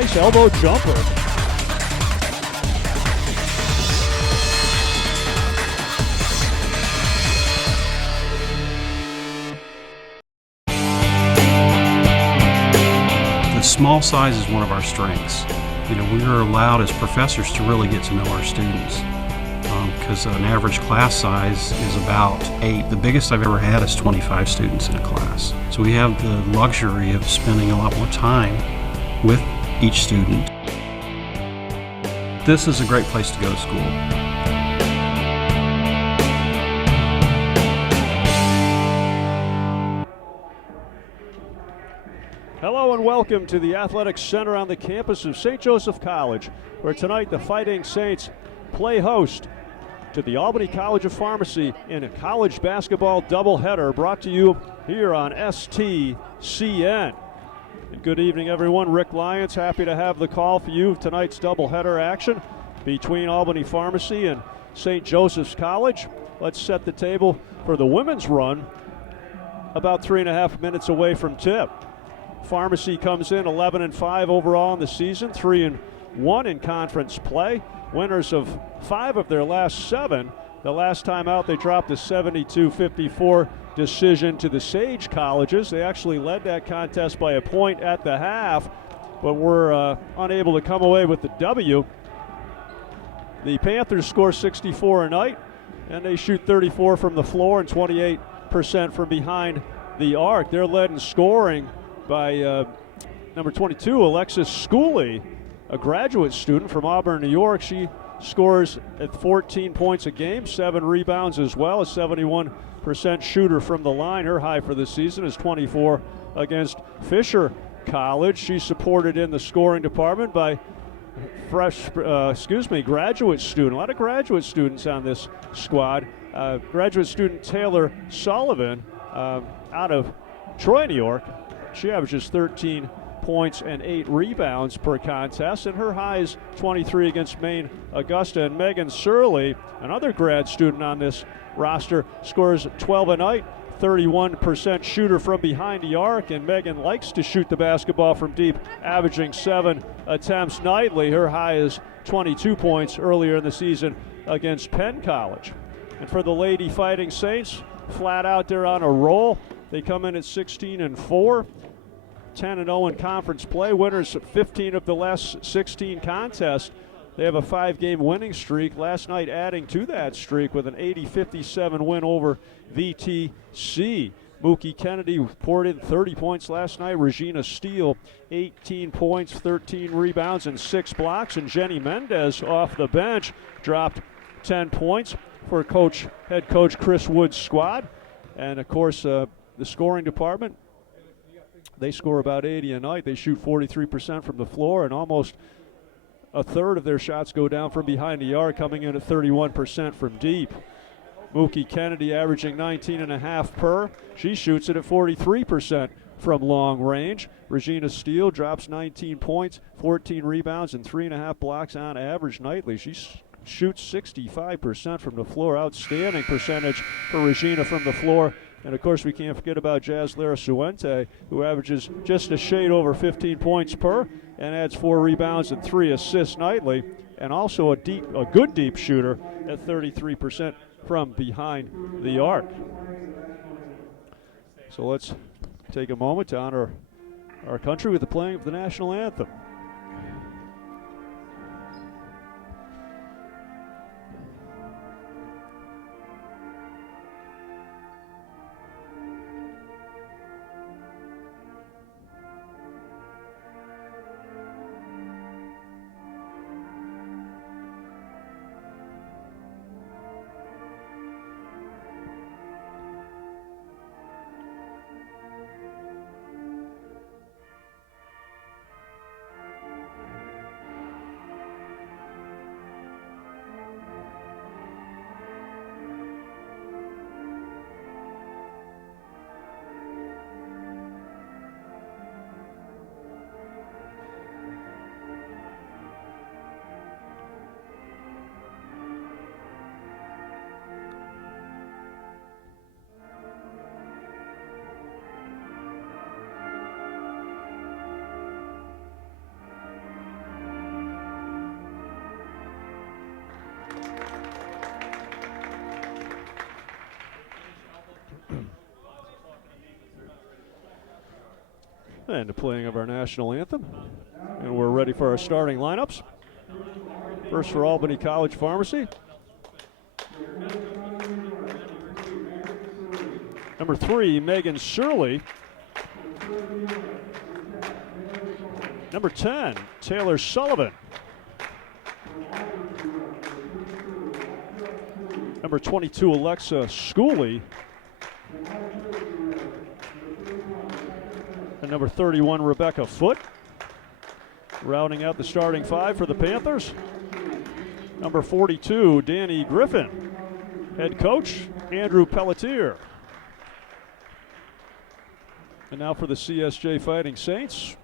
nice elbow jumper. The small size is one of our strengths. We are allowed as professors to really get to know our students because an average class size is about 8. The biggest I've ever had is 25 students in a class. So we have the luxury of spending a lot more time with each student. This is a great place to go to school. Hello and welcome to the Athletics Center on the campus of St. Joseph College, where tonight the Fighting Saints play host to the Albany College of Pharmacy in a college basketball doubleheader brought to you here on STCN. And good evening, everyone. Rick Lyons, happy to have the call for you. Tonight's doubleheader action between Albany Pharmacy and St. Joseph's College. Let's set the table for the women's run about 3.5 minutes away from tip. Pharmacy comes in 11-5 overall in the season, 3-1 in conference play. Winners of 5 of their last 7. The last time out, they dropped a 72-54 decision to the Sage Colleges. They actually led that contest by a point at the half, but were unable to come away with the W. The Panthers score 64 a night, and they shoot 34 from the floor and 28% from behind the arc. They're led in scoring by number 22, Alexis Schooley, a graduate student from Auburn, New York. She scores at 14 points a game, 7 rebounds as well, a 71% shooter from the line. Her high for the season is 24 against Fisher College. She's supported in the scoring department by graduate student. A lot of graduate students on this squad. Graduate student Taylor Sullivan out of Troy, New York. She averages 13 points and 8 rebounds per contest, and her high is 23 against Maine Augusta. And Megan Surley, another grad student on this roster, scores 12 a night, 31% shooter from behind the arc, and Megan likes to shoot the basketball from deep, averaging 7 attempts nightly. Her high is 22 points earlier in the season against Penn College. And for the Lady Fighting Saints, flat out there on a roll. They come in at 16-4. 10-0 in conference play. Winners of 15 of the last 16 contests. They have a 5-game winning streak. Last night adding to that streak with an 80-57 win over VTC. Mookie Kennedy poured in 30 points last night. Regina Steele, 18 points, 13 rebounds, and 6 blocks. And Jenny Mendez off the bench dropped 10 points for head coach Chris Wood's squad. And, of course, the scoring department, they score about 80 a night. They shoot 43% from the floor, and almost a third of their shots go down from behind the arc, coming in at 31% from deep. Mookie Kennedy averaging 19.5 per. She shoots it at 43% from long range. Regina Steele drops 19 points, 14 rebounds, and 3.5 blocks on average nightly. She shoots 65% from the floor. Outstanding percentage for Regina from the floor. And, of course, we can't forget about Jazz Lara Suente, who averages just a shade over 15 points per and adds 4 rebounds and 3 assists nightly, and also a good deep shooter at 33% from behind the arc. So let's take a moment to honor our country with the playing of the national anthem. and the playing of our national anthem. And we're ready for our starting lineups. First for Albany College Pharmacy. Number 3, Megan Surley. Number 10, Taylor Sullivan. Number 22, Alexa Schooley. And number 31, Rebecca Foote. Rounding out the starting 5 for the Panthers. Number 42, Danny Griffin. Head coach, Andrew Pelletier. And now for the CSJ Fighting Saints.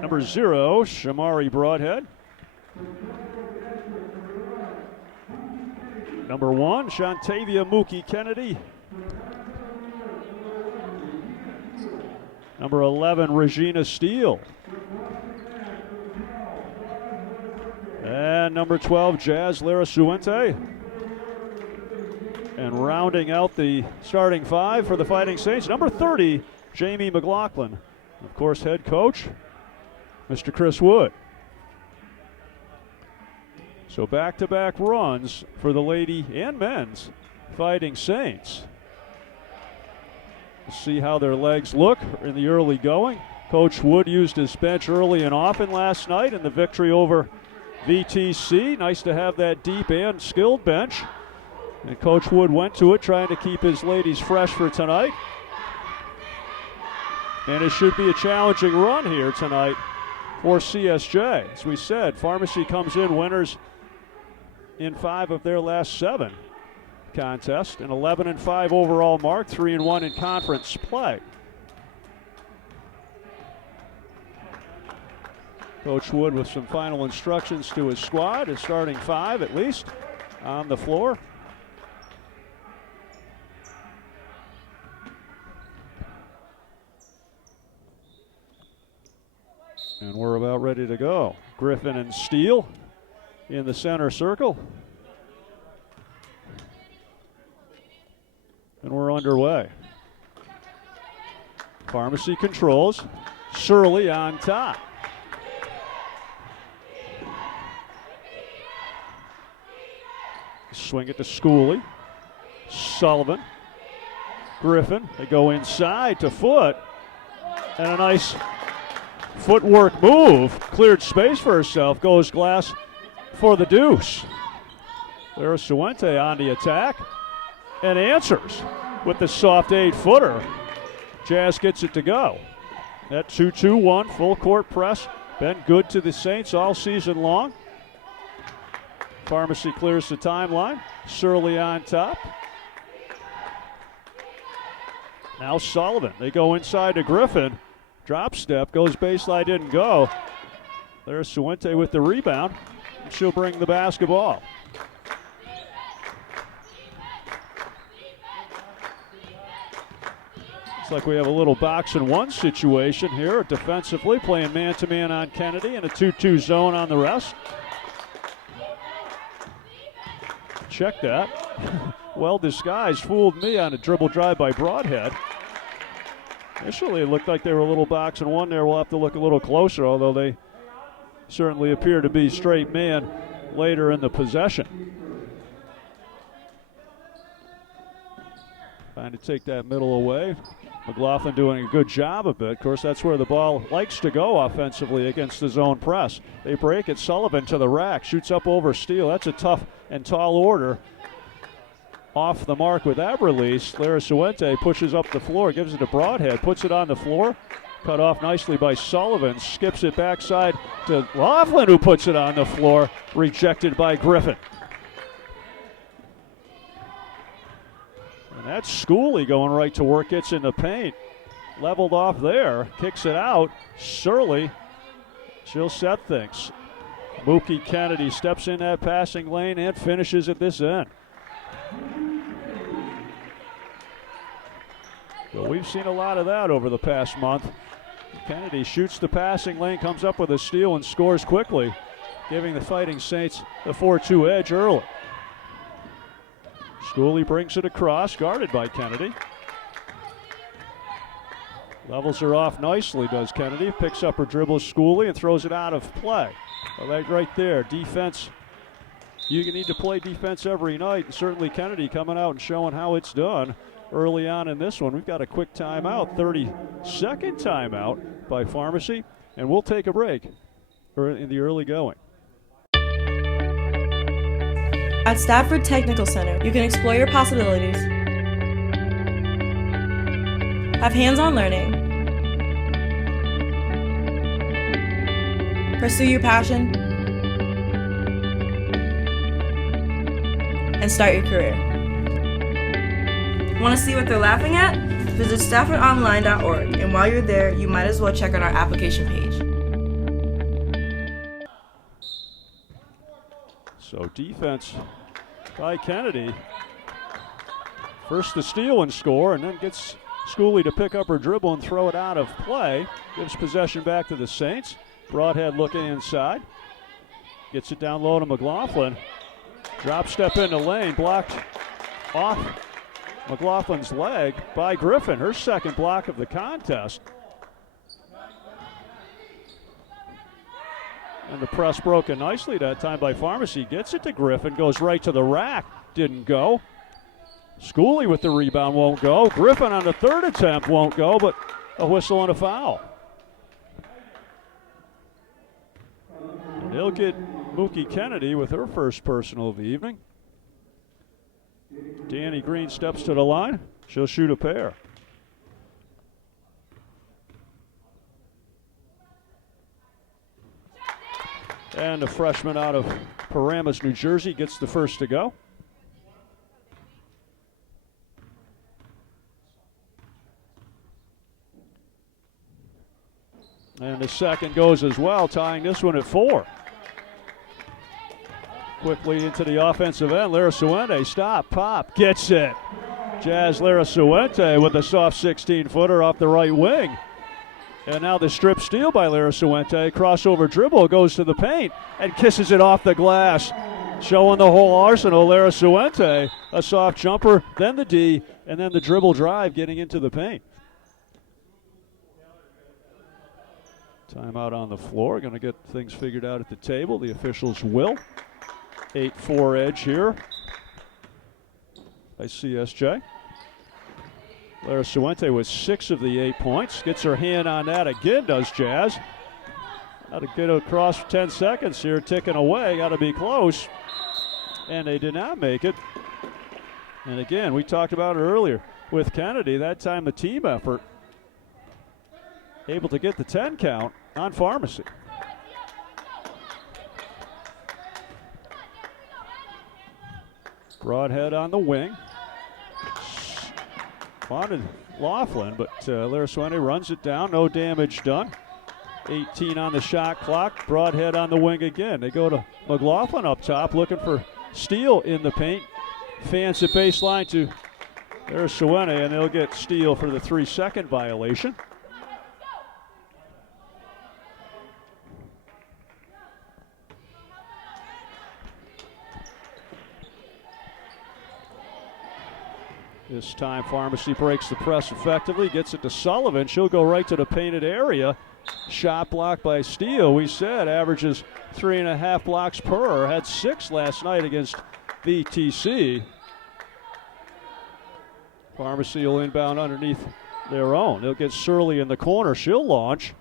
Number 0, Shamari Broadhead. Number 1, Shantavia Mookie Kennedy. Number 11, Regina Steele. And number 12, Jazz Larasuente. And rounding out the starting 5 for the Fighting Saints, number 30, Jamie McLaughlin. Of course, head coach, Mr. Chris Wood. So back-to-back runs for the lady and men's Fighting Saints. We'll see how their legs look in the early going. Coach Wood used his bench early and often last night in the victory over VTC. Nice to have that deep and skilled bench. And Coach Wood went to it trying to keep his ladies fresh for tonight. And it should be a challenging run here tonight for CSJ. As we said, Pharmacy comes in winners in 5 of their last 7 contests. An 11-5 overall mark, 3-1 in conference play. Coach Wood with some final instructions to his squad, his starting 5 at least, on the floor. And we're about ready to go. Griffin and Steele in the center circle. And we're underway. Pharmacy controls. Surley on top. Swing it to Schooley. Sullivan. Griffin. They go inside to Foote. And a nice footwork move. Cleared space for herself. Goes glass for the deuce. Larasuente on the attack. And answers with the soft 8-footer. Jazz gets it to go. That 2-2-1 full court press. Been good to the Saints all season long. Pharmacy clears the timeline. Surley on top. Now Sullivan. They go inside to Griffin. Drop step. Goes baseline. Didn't go. There's Suente with the rebound. And she'll bring the basketball. Looks like we have a little box and one situation here defensively, playing man-to-man on Kennedy and a 2-2 zone on the rest. Check that. Well disguised. Fooled me on a dribble drive by Broadhead. Initially, it looked like they were a little box and one there. We'll have to look a little closer, although they certainly appear to be straight man later in the possession. Trying to take that middle away. McLaughlin doing a good job of it. Of course, that's where the ball likes to go offensively against the zone press. They break it. Sullivan to the rack. Shoots up over Steele. That's a tough and tall order. Off the mark with that release. Larasuente pushes up the floor. Gives it to Broadhead. Puts it on the floor. Cut off nicely by Sullivan. Skips it backside to Laughlin, who puts it on the floor. Rejected by Griffin. And that's Schooley going right to work. Gets in the paint. Leveled off there. Kicks it out. Surley. She'll set things. Mookie Kennedy steps in that passing lane and finishes at this end. So we've seen a lot of that over the past month. Kennedy shoots the passing lane, comes up with a steal, and scores quickly, giving the Fighting Saints the 4-2 edge early. Schooley brings it across, guarded by Kennedy. Levels her off nicely, does Kennedy. Picks up her dribble, Schooley, and throws it out of play. Well, that right there, defense. You need to play defense every night, and certainly Kennedy coming out and showing how it's done early on in this one. We've got a quick timeout, 30-second timeout by Pharmacy, and we'll take a break in the early going. At Stafford Technical Center, you can explore your possibilities, have hands-on learning, pursue your passion, and start your career. Want to see what they're laughing at? Visit staffordonline.org, and while you're there, you might as well check out our application page. So defense by Kennedy. First the steal and score, and then gets Schooley to pick up her dribble and throw it out of play. Gives possession back to the Saints. Broadhead looking inside. Gets it down low to McLaughlin. Drop step into lane, blocked off McLaughlin's leg by Griffin. Her second block of the contest. And the press broken nicely that time by Pharmacy. Gets it to Griffin, goes right to the rack. Didn't go. Schooley with the rebound won't go. Griffin on the third attempt won't go, but a whistle and a foul. And they'll get Mookie Kennedy with her first personal of the evening. Danny Green steps to the line. She'll shoot a pair. And the freshman out of Paramus, New Jersey, gets the first to go. And the second goes as well, tying this one at 4. Quickly into the offensive end, Lara Suente, stop, pop, gets it. Jazz Lara Suente with a soft 16-footer off the right wing. And now the strip steal by Lara Suente, crossover dribble, goes to the paint and kisses it off the glass. Showing the whole arsenal, Lara Suente, a soft jumper, then the D, and then the dribble drive getting into the paint. Timeout on the floor, going to get things figured out at the table. The officials will. 8-4 edge here by CSJ. Lara Suente with 6 of the 8 points. Gets her hand on that again, does Jazz. Got to get across 10 seconds here, ticking away. Got to be close. And they did not make it. And again, we talked about it earlier with Kennedy. That time the team effort. Able to get the 10 count on Pharmacy. Broadhead on the wing. Wanted Laughlin, but Lara Suente runs it down. No damage done. 18 on the shot clock. Broadhead on the wing again. They go to McLaughlin up top, looking for steal in the paint. Fans at baseline to Lara Suente, and they'll get steal for the 3-second violation. This time Pharmacy breaks the press effectively, gets it to Sullivan. She'll go right to the painted area. Shot blocked by Steele. We said averages 3.5 blocks per. Had 6 last night against VTC. Pharmacy will inbound underneath their own. They'll get Surley in the corner. She'll launch.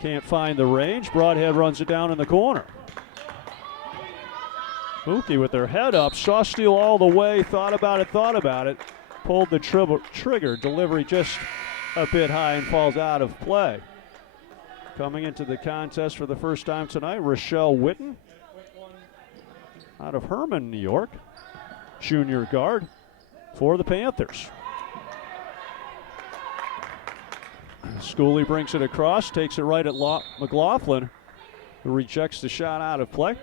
Can't find the range. Broadhead runs it down in the corner. Mookie with their head up. Saw Steele all the way. Thought about it. Pulled the trigger. Delivery just a bit high and falls out of play. Coming into the contest for the first time tonight, Rochelle Witten out of Herman, New York. Junior guard for the Panthers. Schooley brings it across, takes it right at McLaughlin, who rejects the shot out of play.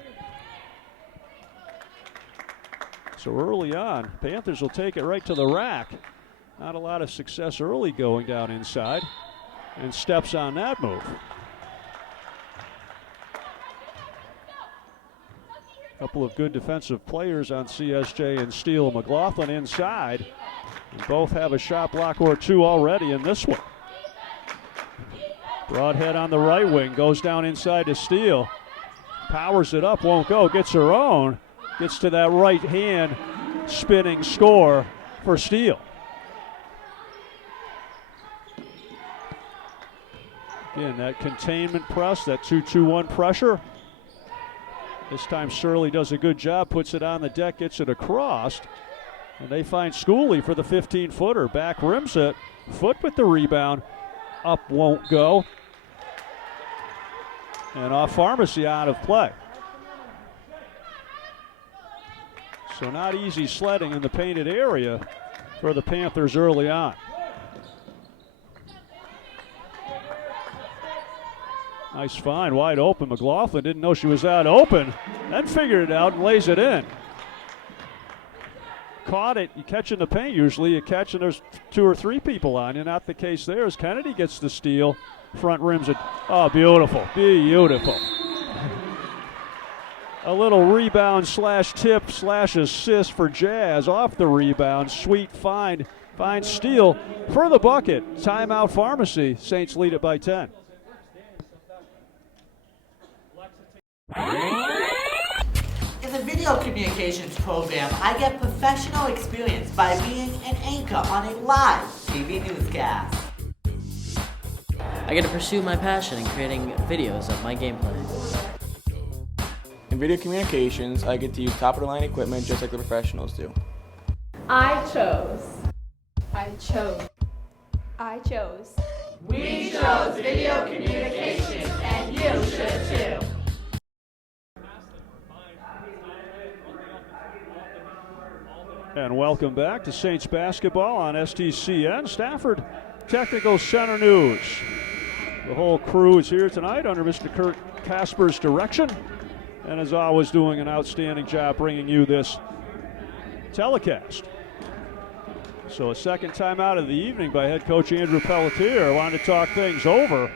So early on, Panthers will take it right to the rack. Not a lot of success early going down inside, and steps on that move. A couple of good defensive players on CSJ and Steele. McLaughlin inside. And both have a shot block or two already in this one. Broadhead on the right wing, goes down inside to Steele. Powers it up, won't go, gets her own. Gets to that right hand, spinning score for Steele. Again, that containment press, that 2-2-1 pressure. This time Surley does a good job, puts it on the deck, gets it across. And they find Schooley for the 15-footer. Back rims it, Foot with the rebound. Up won't go. And off Pharmacy out of play. So not easy sledding in the painted area for the Panthers early on. Nice find, wide open. McLaughlin didn't know she was that open, then figured it out and lays it in. Caught it, you catch in the paint usually, you catch and there's 2 or 3 people on you. Not the case there as Kennedy gets the steal. Front rims it, oh beautiful, beautiful. A little rebound slash tip slash assist for Jazz off the rebound. Sweet find, finds Steele for the bucket. Timeout Pharmacy, Saints lead it by 10. In the video communications program, I get professional experience by being an anchor on a live TV newscast. I get to pursue my passion in creating videos of my gameplay. In video communications, I get to use top-of-the-line equipment just like the professionals do. I chose. We chose video communications, and you should too. And welcome back to Saints basketball on STCN. Stafford Technical Center News. The whole crew is here tonight under Mr. Kurt Casper's direction, and as always doing an outstanding job bringing you this telecast. So a second time out of the evening by head coach Andrew Pelletier. I wanted to talk things over.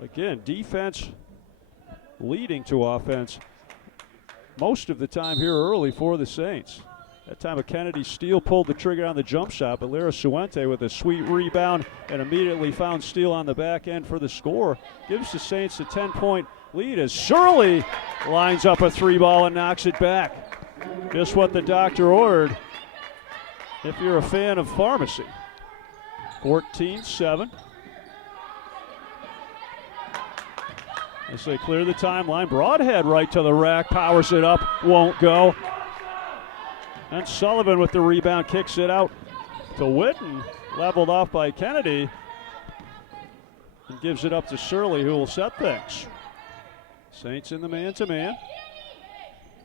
Again, defense leading to offense most of the time here early for the Saints. That time a Kennedy Steele pulled the trigger on the jump shot, but Lyra Suente with a sweet rebound and immediately found Steele on the back end for the score. Gives the Saints a 10-point lead as Surley lines up a 3-ball and knocks it back. Just what the doctor ordered if you're a fan of Pharmacy. 14-7. As they clear the timeline, Broadhead right to the rack, powers it up, won't go. And Sullivan with the rebound kicks it out to Witten, leveled off by Kennedy, and gives it up to Surley, who will set things. Saints in the man-to-man.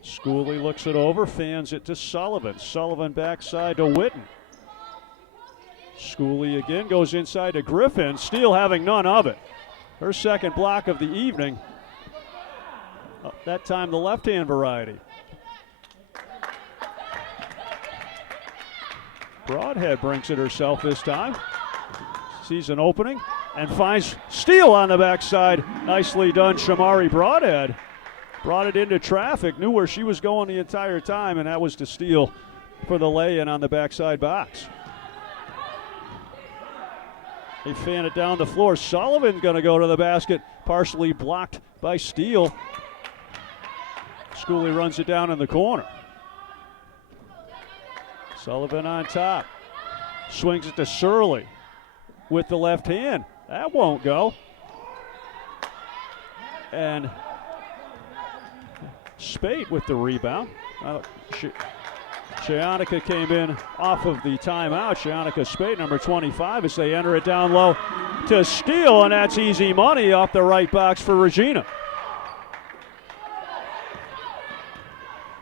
Schooley looks it over, fans it to Sullivan. Sullivan backside to Witten. Schooley again goes inside to Griffin. Steele having none of it. Her second block of the evening. That time the left-hand variety. Broadhead brings it herself this time. Sees an opening and finds Steele on the backside. Nicely done, Shamari Broadhead. Brought it into traffic, knew where she was going the entire time, and that was to Steele for the lay-in on the backside box. They fan it down the floor. Sullivan going to go to the basket, partially blocked by Steele. Schooley runs it down in the corner. Sullivan on top. Swings it to Surley with the left hand. That won't go. And Spate with the rebound. Shayonica came in off of the timeout. Shayonica Spate, number 25, as they enter it down low to Steele, and that's easy money off the right box for Regina.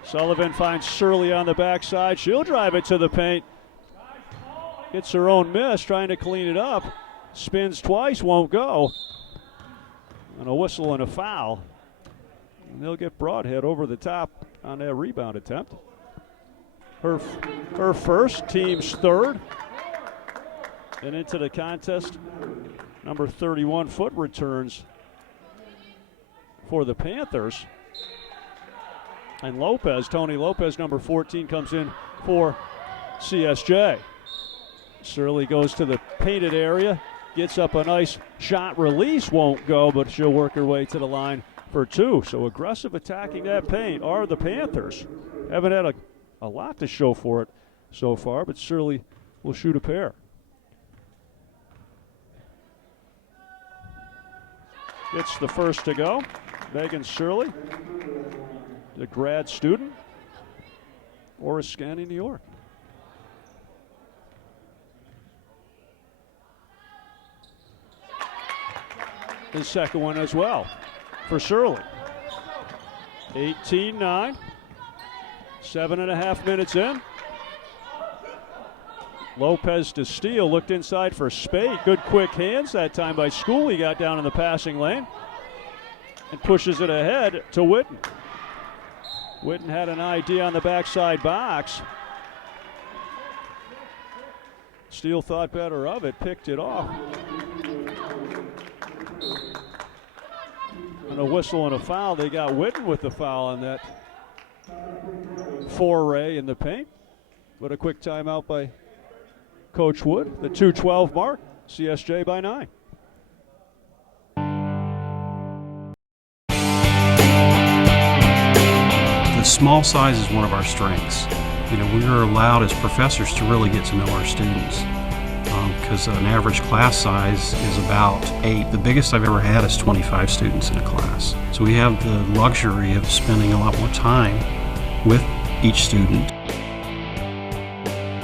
Sullivan finds Surley on the backside. She'll drive it to the paint. Gets her own miss, trying to clean it up. Spins twice, won't go. And a whistle and a foul. And they'll get Broadhead over the top on that rebound attempt. Her first, team's third. And into the contest, number 31 Foot returns for the Panthers. And Tony Lopez, number 14, comes in for CSJ. Surley goes to the painted area, gets up a nice shot release, won't go, but she'll work her way to the line for two. So aggressive attacking that paint are the Panthers. Haven't had a lot to show for it so far, but Surley will shoot a pair. It's the first to go. Megan Surley, the grad student, Oriskany, New York. The second one as well for Surley. 18-9, 7.5 minutes in. Lopez to steal, looked inside for Spade. Good quick hands that time by Schooley, got down in the passing lane and pushes it ahead to Witten. Witten had an idea on the backside box. Steele thought better of it, picked it off. And a whistle and a foul. They got Witten with the foul on that foray in the paint. But a quick timeout by Coach Wood. The 2:12 mark, CSJ by 9. The small size is one of our strengths. We are allowed as professors to really get to know our students because an average class size is about 8. The biggest I've ever had is 25 students in a class. So we have the luxury of spending a lot more time with each student.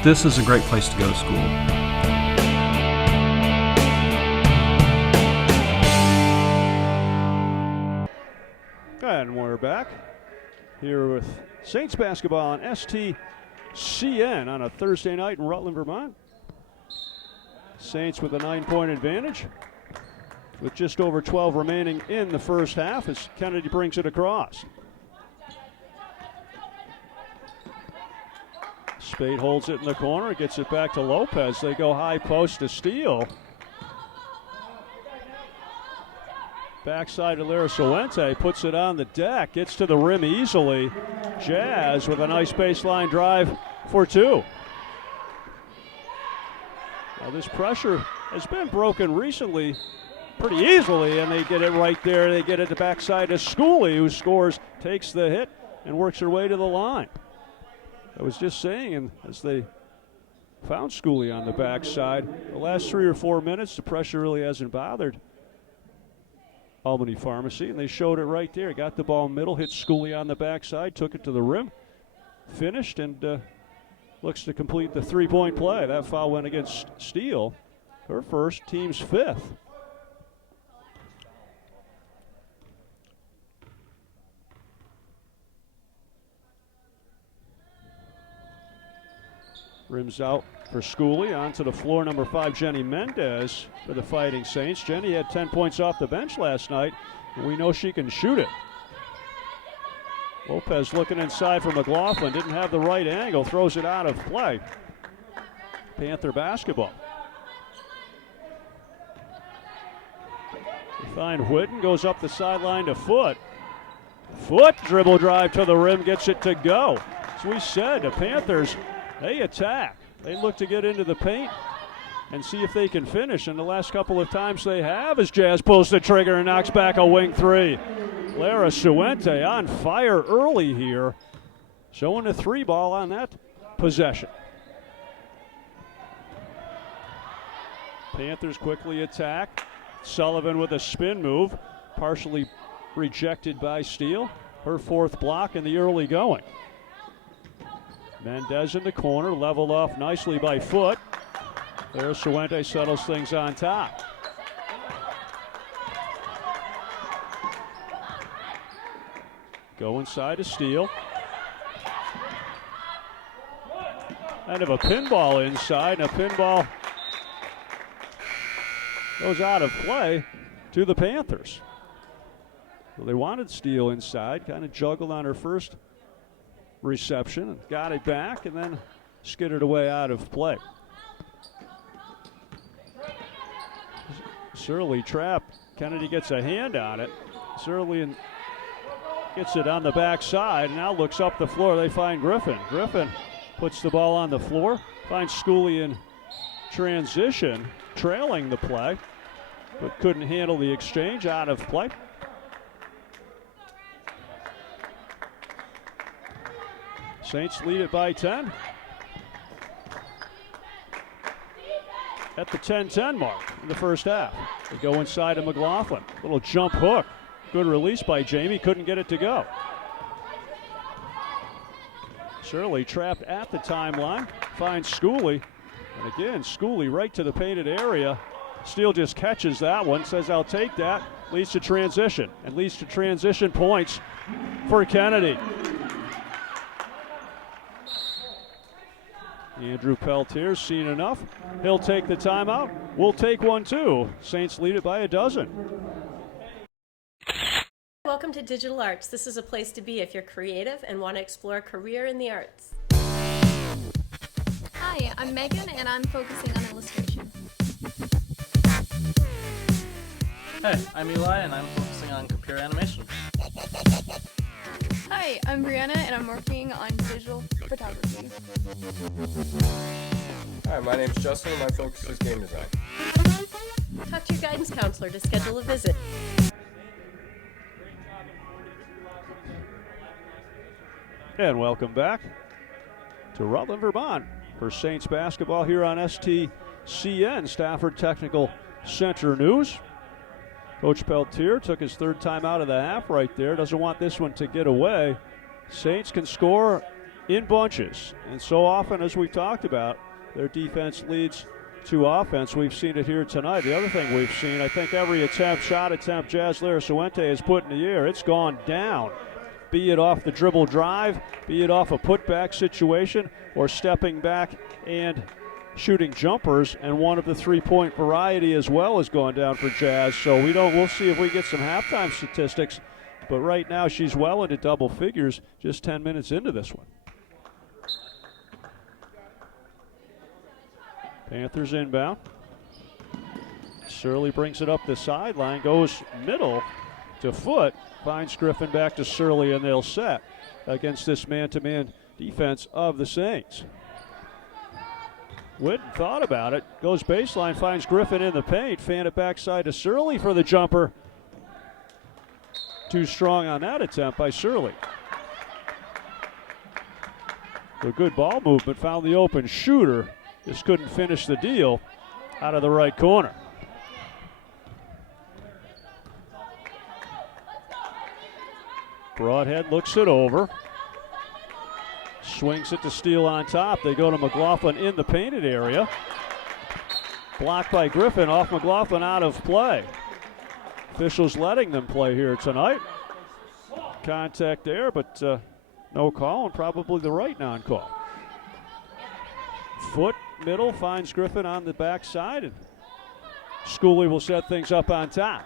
This is a great place to go to school. And we're back here with Saints basketball on STCN on a Thursday night in Rutland, Vermont. Saints with a 9-point advantage with just over 12 remaining in the first half as Kennedy brings it across. Spade holds it in the corner, gets it back to Lopez. They go high post to Steele. Backside to Larasuente, puts it on the deck, gets to the rim easily. Jazz with a nice baseline drive for two. Now this pressure has been broken recently pretty easily, and they get it right there. They get it to backside to Schooley, who scores, takes the hit, and works her way to the line. I was just saying, and as they found Schooley on the backside, the last 3 or 4 minutes, the pressure really hasn't bothered Albany Pharmacy, and they showed it right there. Got the ball middle, hit Schooley on the backside, took it to the rim, finished, and looks to complete the three-point play. That foul went against Steele, her first, team's 5th. Rims out for Schooley, onto the floor, number 5, Jenny Mendez for the Fighting Saints. Jenny had 10 points off the bench last night, and we know she can shoot it. Lopez looking inside for McLaughlin, didn't have the right angle, throws it out of play. Panther basketball. They find Whitten, goes up the sideline to Foot. Foot dribble drive to the rim, gets it to go. As we said, the Panthers, they attack. They look to get into the paint and see if they can finish. And the last couple of times they have, as Jazz pulls the trigger and knocks back a wing three. Larasuente on fire early here, showing a 3-ball on that possession. Panthers quickly attack. Sullivan with a spin move, partially rejected by Steele. Her 4th block in the early going. Mendez in the corner, leveled off nicely by Foot. Larasuente settles things on top. Go inside to Steele. Kind of a pinball inside, and a pinball goes out of play to the Panthers. So they wanted Steele inside, kind of juggled on her first reception, and got it back, and then skidded away out of play. Surley trapped. Kennedy gets a hand on it. Surley and Gets it on the backside, now looks up the floor. They find Griffin. Griffin puts the ball on the floor, finds Schooley in transition, trailing the play, but couldn't handle the exchange, out of play. Saints lead it by 10. At the 10-10 mark in the first half. They go inside of McLaughlin. Little jump hook. Good release by Jamie, couldn't get it to go. Shirley trapped at the timeline, finds Schooley. And again, Schooley right to the painted area. Steele just catches that one, says I'll take that. Leads to transition, and leads to transition points for Kennedy. Andrew Peltier's seen enough. He'll take the timeout. We'll take one too. Saints lead it by a dozen. Welcome to Digital Arts. This is a place to be if you're creative and want to explore a career in the arts. Hi, I'm Megan and I'm focusing on illustration. Hey, I'm Eli and I'm focusing on computer animation. Hi, I'm Brianna and I'm working on digital photography. Hi, my name's Justin and my focus is game design. Talk to your guidance counselor to schedule a visit. And welcome back to Rutland, Vermont for Saints basketball here on STCN, Stafford Technical Center News. Coach Peltier took his third time out of the half right there. Doesn't want this one to get away. Saints can score in bunches. And so often, as we've talked about, their defense leads to offense. We've seen it here tonight. The other thing we've seen, I think every shot attempt Jazz Larasuente has put in the air, it's gone down. Be it off the dribble drive, be it off a putback situation, or stepping back and shooting jumpers, and one of the three-point variety as well has gone down for Jazz. So we'll see if we get some halftime statistics, but right now she's well into double figures just 10 minutes into this one. Panthers inbound. Surley brings it up the sideline, goes middle to Foot, finds Griffin back to Surley, and they'll set against this man-to-man defense of the Saints. Witten thought about it, goes baseline, finds Griffin in the paint, fan it backside to Surley for the jumper. Too strong on that attempt by Surley. A good ball movement, found the open shooter, just couldn't finish the deal out of the right corner. Broadhead looks it over. Swings it to Steele on top. They go to McLaughlin in the painted area. Blocked by Griffin, off McLaughlin, out of play. Officials letting them play here tonight. Contact there, but no call, and probably the right non-call. Foot middle finds Griffin on the backside, and Schooley will set things up on top.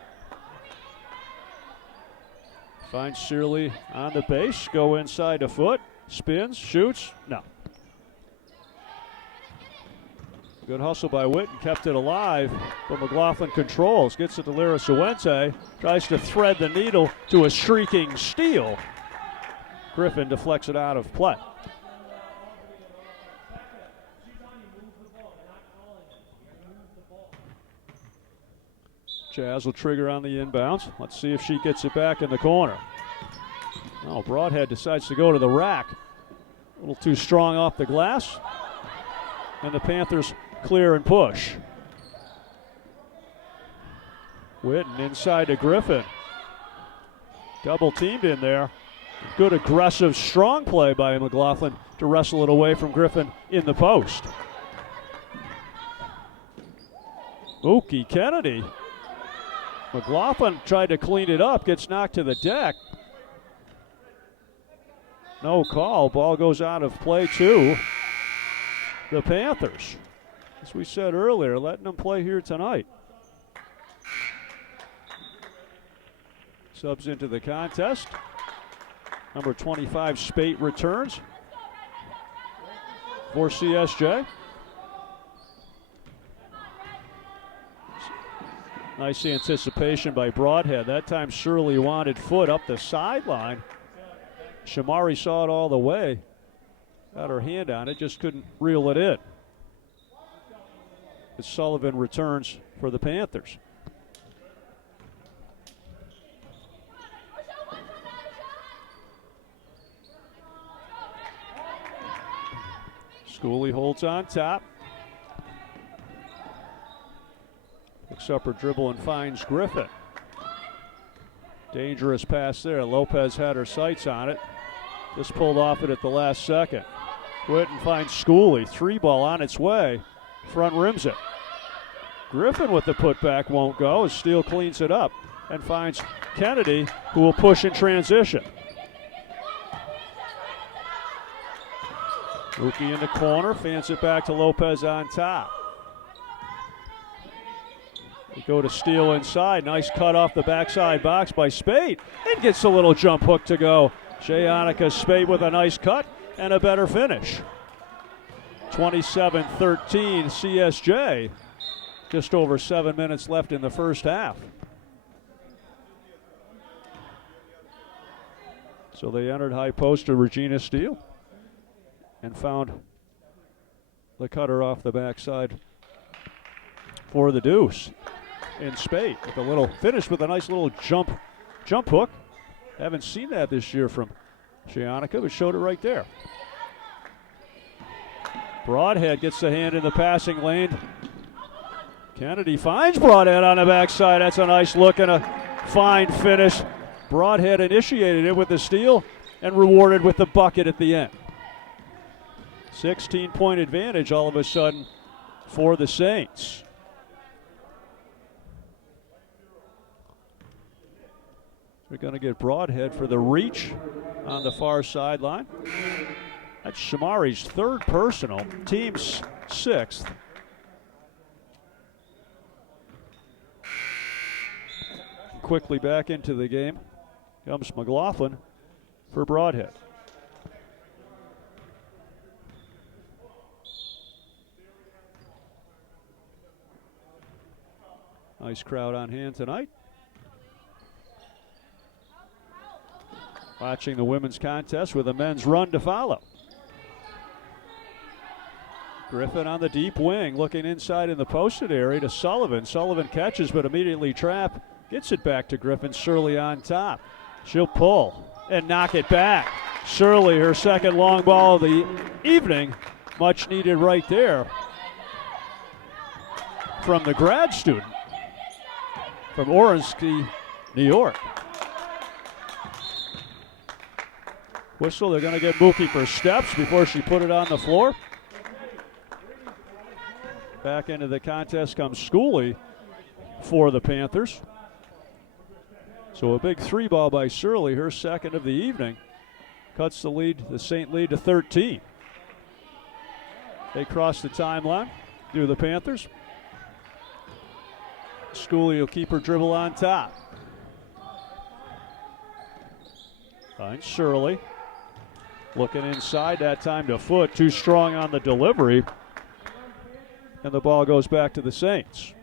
Finds Surley on the base, go inside to Foot, spins, shoots, no. Good hustle by Witten, kept it alive, but McLaughlin controls, gets it to Larasuente, tries to thread the needle to a streaking steal. Griffin deflects it out of play. Jazz will trigger on the inbounds. Let's see if she gets it back in the corner. Oh, Broadhead decides to go to the rack. A little too strong off the glass. And the Panthers clear and push. Witten inside to Griffin. Double teamed in there. Good aggressive, strong play by McLaughlin to wrestle it away from Griffin in the post. Mookie Kennedy. McLaughlin tried to clean it up, gets knocked to the deck. No call, ball goes out of play to the Panthers. As we said earlier, letting them play here tonight. Subs into the contest. Number 25, Spate returns for CSJ. Nice anticipation by Broadhead. That time Shirley wanted foot up the sideline. Shamari saw it all the way. Got her hand on it, just couldn't reel it in. As Sullivan returns for the Panthers. Schooley holds on top. Picks up her dribble and finds Griffin. Dangerous pass there. Lopez had her sights on it. Just pulled off it at the last second. Whitten finds Schooley. 3-ball on its way. Front rims it. Griffin with the putback won't go as Steele cleans it up and finds Kennedy, who will push in transition. Mookie in the corner, fans it back to Lopez on top. They go to Steele inside. Nice cut off the backside box by Spade. And gets a little jump hook to go. Jayonica Spade with a nice cut and a better finish. 27-13 CSJ. Just over 7 minutes left in the first half. So they entered high post to Regina Steele and found the cutter off the backside for the deuce. In Spade with a little finish with a nice little jump hook. Haven't seen that this year from Jayonica, but showed it right there. Broadhead gets the hand in the passing lane. Kennedy finds Broadhead on the backside. That's a nice look and a fine finish. Broadhead initiated it with the steal and rewarded with the bucket at the end. 16-point advantage all of a sudden for the Saints. We're going to get Broadhead for the reach on the far sideline. That's Shamari's third personal, team's sixth. Quickly back into the game comes McLaughlin for Broadhead. Nice crowd on hand tonight. Watching the women's contest with a men's run to follow. Griffin on the deep wing, looking inside in the posted area to Sullivan. Sullivan catches but immediately trapped. Gets it back to Griffin. Shirley on top. She'll pull and knock it back. Shirley, her second long ball of the evening. Much needed right there from the grad student from Orensky, New York. Whistle, they're going to get Mookie for steps before she put it on the floor. Back into the contest comes Schooley for the Panthers. So a big 3-ball by Shirley, her second of the evening. Cuts the lead, the Saint lead to 13. They cross the timeline, do the Panthers. Schooley will keep her dribble on top. Finds Shirley. Looking inside, that time to foot. Too strong on the delivery. And the ball goes back to the Saints.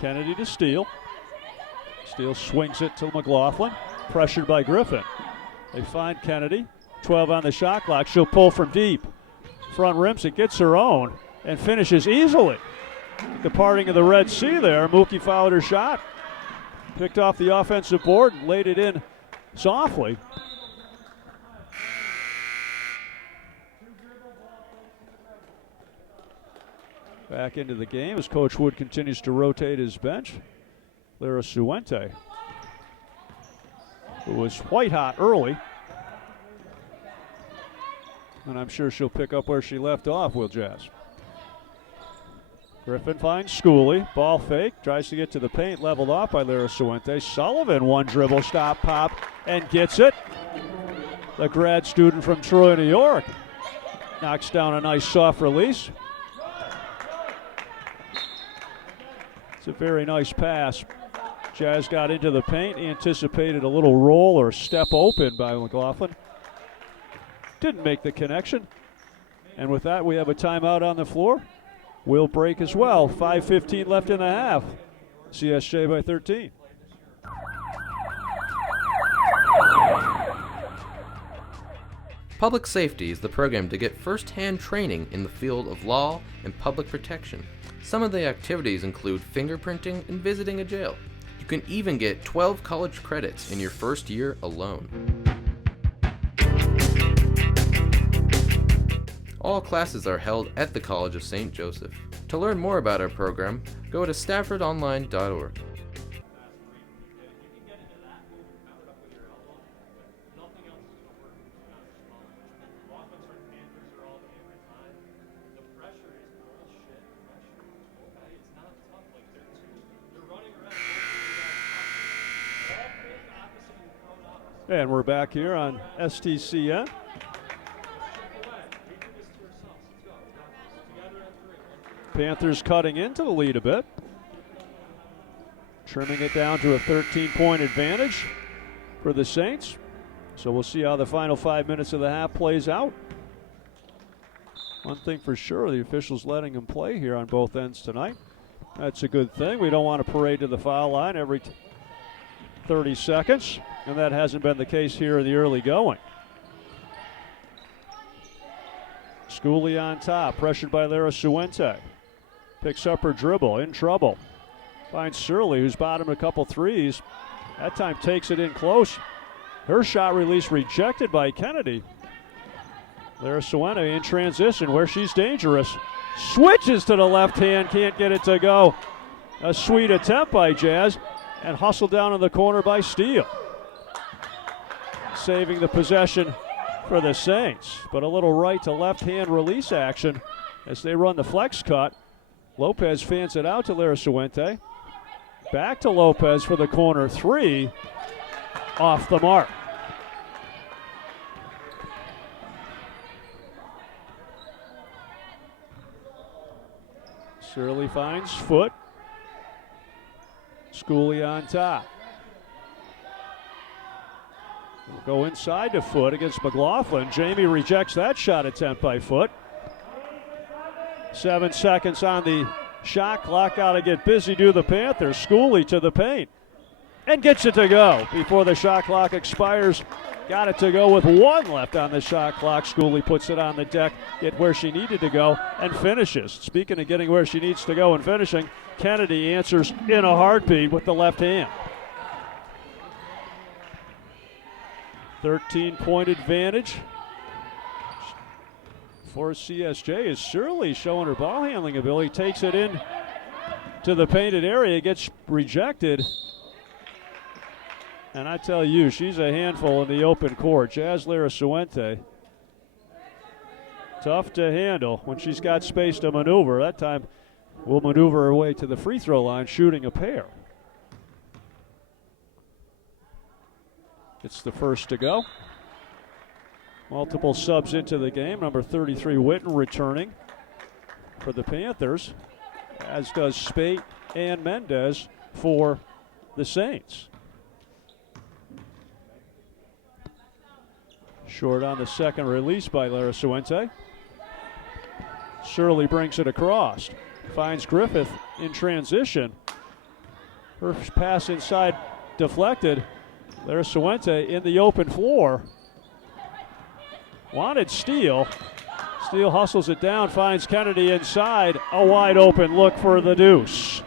Kennedy to Steele. Steele swings it to McLaughlin. Pressured by Griffin. They find Kennedy. 12 on the shot clock. She'll pull from deep. Front rims it, gets her own, and finishes easily. The parting of the Red Sea there. Mookie fouled her shot. Picked off the offensive board and laid it in softly. Back into the game as Coach Wood continues to rotate his bench. Lyra Suente, who was white hot early. And I'm sure she'll pick up where she left off with Jazz. Griffin finds Schooley. Ball fake. Tries to get to the paint. Leveled off by Lyra Suente. Sullivan, one dribble, stop, pop, and gets it. The grad student from Troy, New York. Knocks down a nice soft release. It's a very nice pass Jazz got into the paint, anticipated a little roll or step open by McLaughlin. Didn't make the connection. And with that, we have a timeout on the floor. We'll break as well. 5:15 left in the half. CSJ by 13. Public Safety is the program to get first-hand training in the field of law and public protection. Some of the activities include fingerprinting and visiting a jail. You can even get 12 college credits in your first year alone. All classes are held at the College of St. Joseph. To learn more about our program, go to staffordonline.org. And we're back here on STCN. Panthers cutting into the lead a bit. Trimming it down to a 13-point advantage for the Saints. So we'll see how the final 5 minutes of the half plays out. One thing for sure, the officials letting them play here on both ends tonight. That's a good thing. We don't want to parade to the foul line every 30 seconds, and that hasn't been the case here in the early going. Schooley on top, pressured by Lara Suente. Picks up her dribble, in trouble. Finds Surley, who's bottomed a couple threes. That time takes it in close. Her shot release rejected by Kennedy. Lara Suente in transition where she's dangerous. Switches to the left hand, can't get it to go. A sweet attempt by Jazz, and hustled down in the corner by Steele. Saving the possession for the Saints, but a little right to left hand release action as they run the flex cut. Lopez fans it out to Lara Suente. Back to Lopez for the corner three. Off the mark. Surley finds Foot. Schooley on top. We'll go inside to Foot against McLaughlin. Jamie rejects that shot attempt by Foot. 7 seconds on the shot clock. Got to get busy, do the Panthers. Schooley to the paint and gets it to go before the shot clock expires. Got it to go with 1 left on the shot clock. Schooley puts it on the deck, get where she needed to go, and finishes. Speaking of getting where she needs to go and finishing, Kennedy answers in a heartbeat with the left hand. 13-point advantage for CSJ is Surley showing her ball handling ability. Takes it in to the painted area, gets rejected. And I tell you, she's a handful in the open court. Jazz Lara Suente. Tough to handle when she's got space to maneuver. That time will maneuver her way to the free throw line, shooting a pair. It's the first to go. Multiple subs into the game. Number 33, Witten, returning for the Panthers, as does Spate and Mendez for the Saints. Short on the second release by Lara Suente. Surley brings it across. Finds Griffith in transition. Her pass inside deflected. Lara Suente in the open floor. Wanted Steele. Steele hustles it down, finds Kennedy inside. A wide open look for the deuce.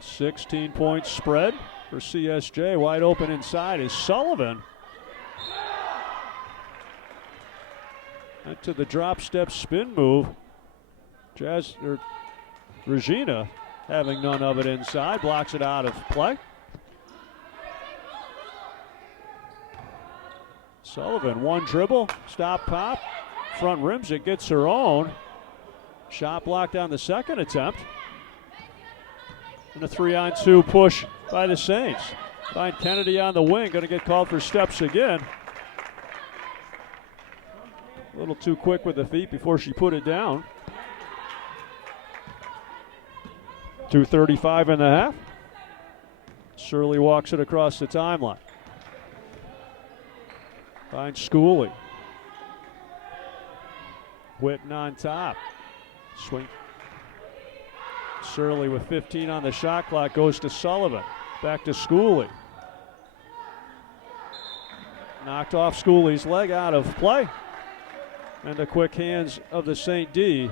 $16-point spread for CSJ. Wide open inside is Sullivan. Into the drop step spin move. Regina having none of it inside, blocks it out of play. Sullivan, one dribble, stop pop, front rims it, gets her own. Shot blocked on the second attempt. And a 3-on-2 push by the Saints. Find Kennedy on the wing, going to get called for steps again. A little too quick with the feet before she put it down. 2:35 and a half. Shirley walks it across the timeline. Finds Schooley. Whitten on top. Swing. Shirley with 15 on the shot clock goes to Sullivan. Back to Schooley. Knocked off Schooley's leg out of play. And the quick hands of the St. D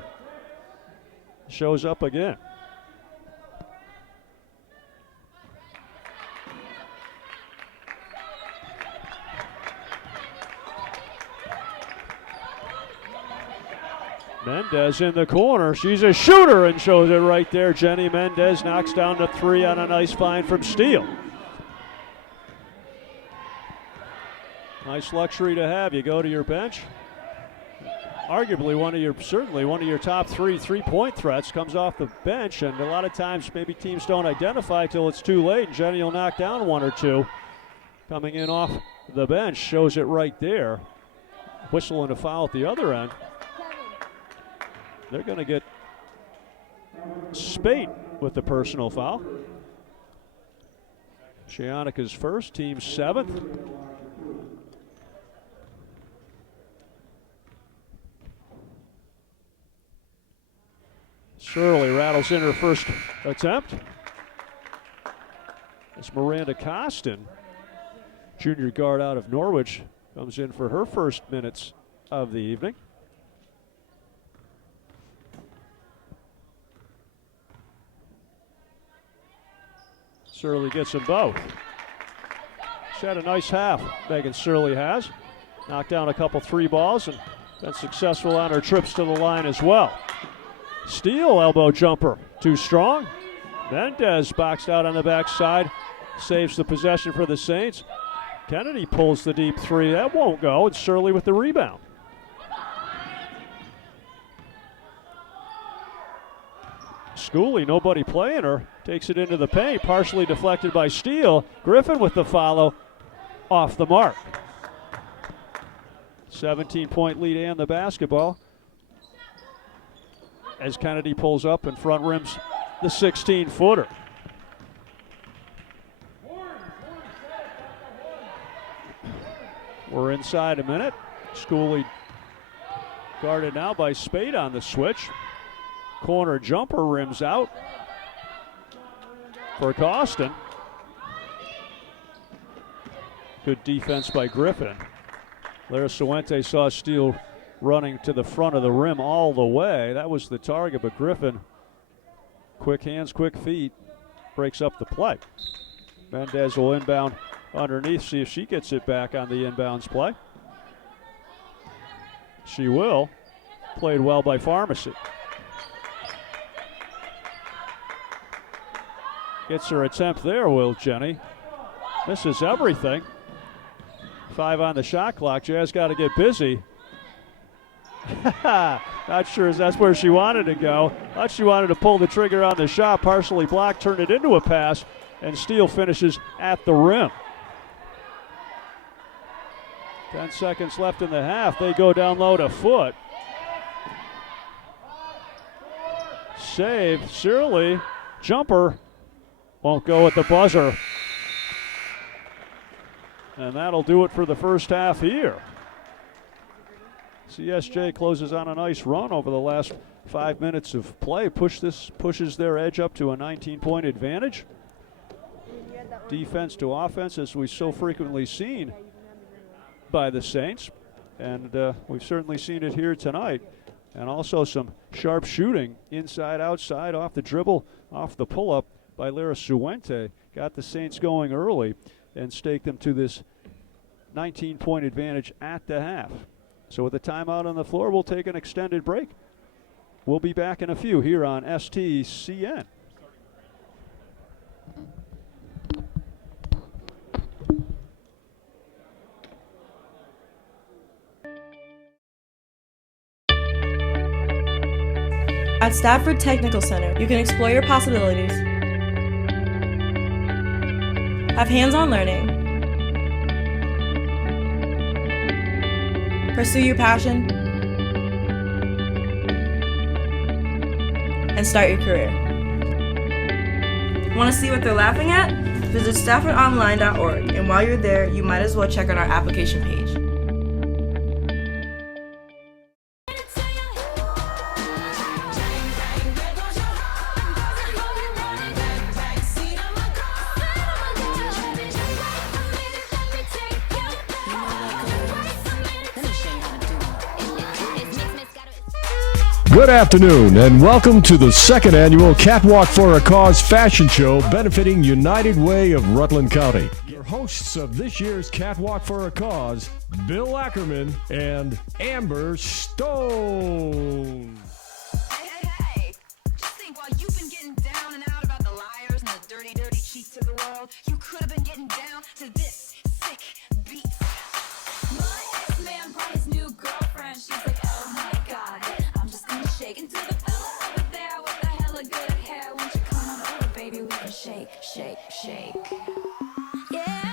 shows up again. Mendez in the corner. She's a shooter and shows it right there. Jenny Mendez knocks down the 3 on a nice find from Steele. Nice luxury to have. You go to your bench. Arguably certainly one of your top 3 3-point threats comes off the bench, and a lot of times maybe teams don't identify till it's too late. Jenny will knock down 1 or 2. Coming in off the bench shows it right there. Whistle and a foul at the other end. They're going to get Spate with the personal foul. Shionica's first, team 7th. Shirley rattles in her first attempt. It's Miranda Costin, junior guard out of Norwich, comes in for her first minutes of the evening. Shirley gets them both. She's had a nice half, Megan Shirley has. Knocked down a couple 3 balls and been successful on her trips to the line as well. Steele elbow jumper, too strong. Mendez boxed out on the backside, saves the possession for the Saints. Kennedy pulls the deep 3, that won't go, and Shirley with the rebound. Schooley, nobody playing her, takes it into the paint, partially deflected by Steele. Griffin with the follow, off the mark. 17-point lead and the basketball. As Kennedy pulls up and front rims the 16-footer. We're inside a minute. Schooley guarded now by Spade on the switch. Corner jumper rims out for Costin. Good defense by Griffin. Lara Suente saw Steele running to the front of the rim all the way. That was the target, but Griffin, quick hands, quick feet, breaks up the play. Mendez will inbound underneath, see if she gets it back on the inbounds play. She will. Played well by Pharmacy. Gets her attempt there, will Jenny. Misses everything. 5 on the shot clock. Jazz got to get busy. Not sure if that's where she wanted to go. Thought she wanted to pull the trigger on the shot, partially blocked, turned it into a pass, and Steele finishes at the rim. 10 seconds left in the half. They go down low to Foot. Save, Shirley, jumper, won't go at the buzzer. And that'll do it for the first half here. CSJ closes on a nice run over the last 5 minutes of play. Pushes their edge up to a 19-point advantage. Defense to offense, as we've so frequently seen by the Saints. And we've certainly seen it here tonight. And also some sharp shooting inside, outside, off the dribble, off the pull-up by Lara Suente. Got the Saints going early and staked them to this 19-point advantage at the half. So with the timeout on the floor, we'll take an extended break. We'll be back in a few here on STCN. At Stafford Technical Center, you can explore your possibilities, have hands-on learning, pursue your passion, and start your career. Want to see what they're laughing at? Visit staffordonline.org, and while you're there, you might as well check out our application page. Good afternoon, and welcome to the second annual Catwalk for a Cause fashion show benefiting United Way of Rutland County. Your hosts of this year's Catwalk for a Cause, Bill Ackerman and Amber Stone. Hey, just think while you've been getting down and out about the liars and the dirty, dirty cheats of the world, you could have been getting down to this sick beat. My ex-man brought his new girlfriend. She's like, oh my God, I'm just gonna shake into the fella over there with the hella good hair. Won't you come on over, baby? We can shake, shake, shake. Yeah.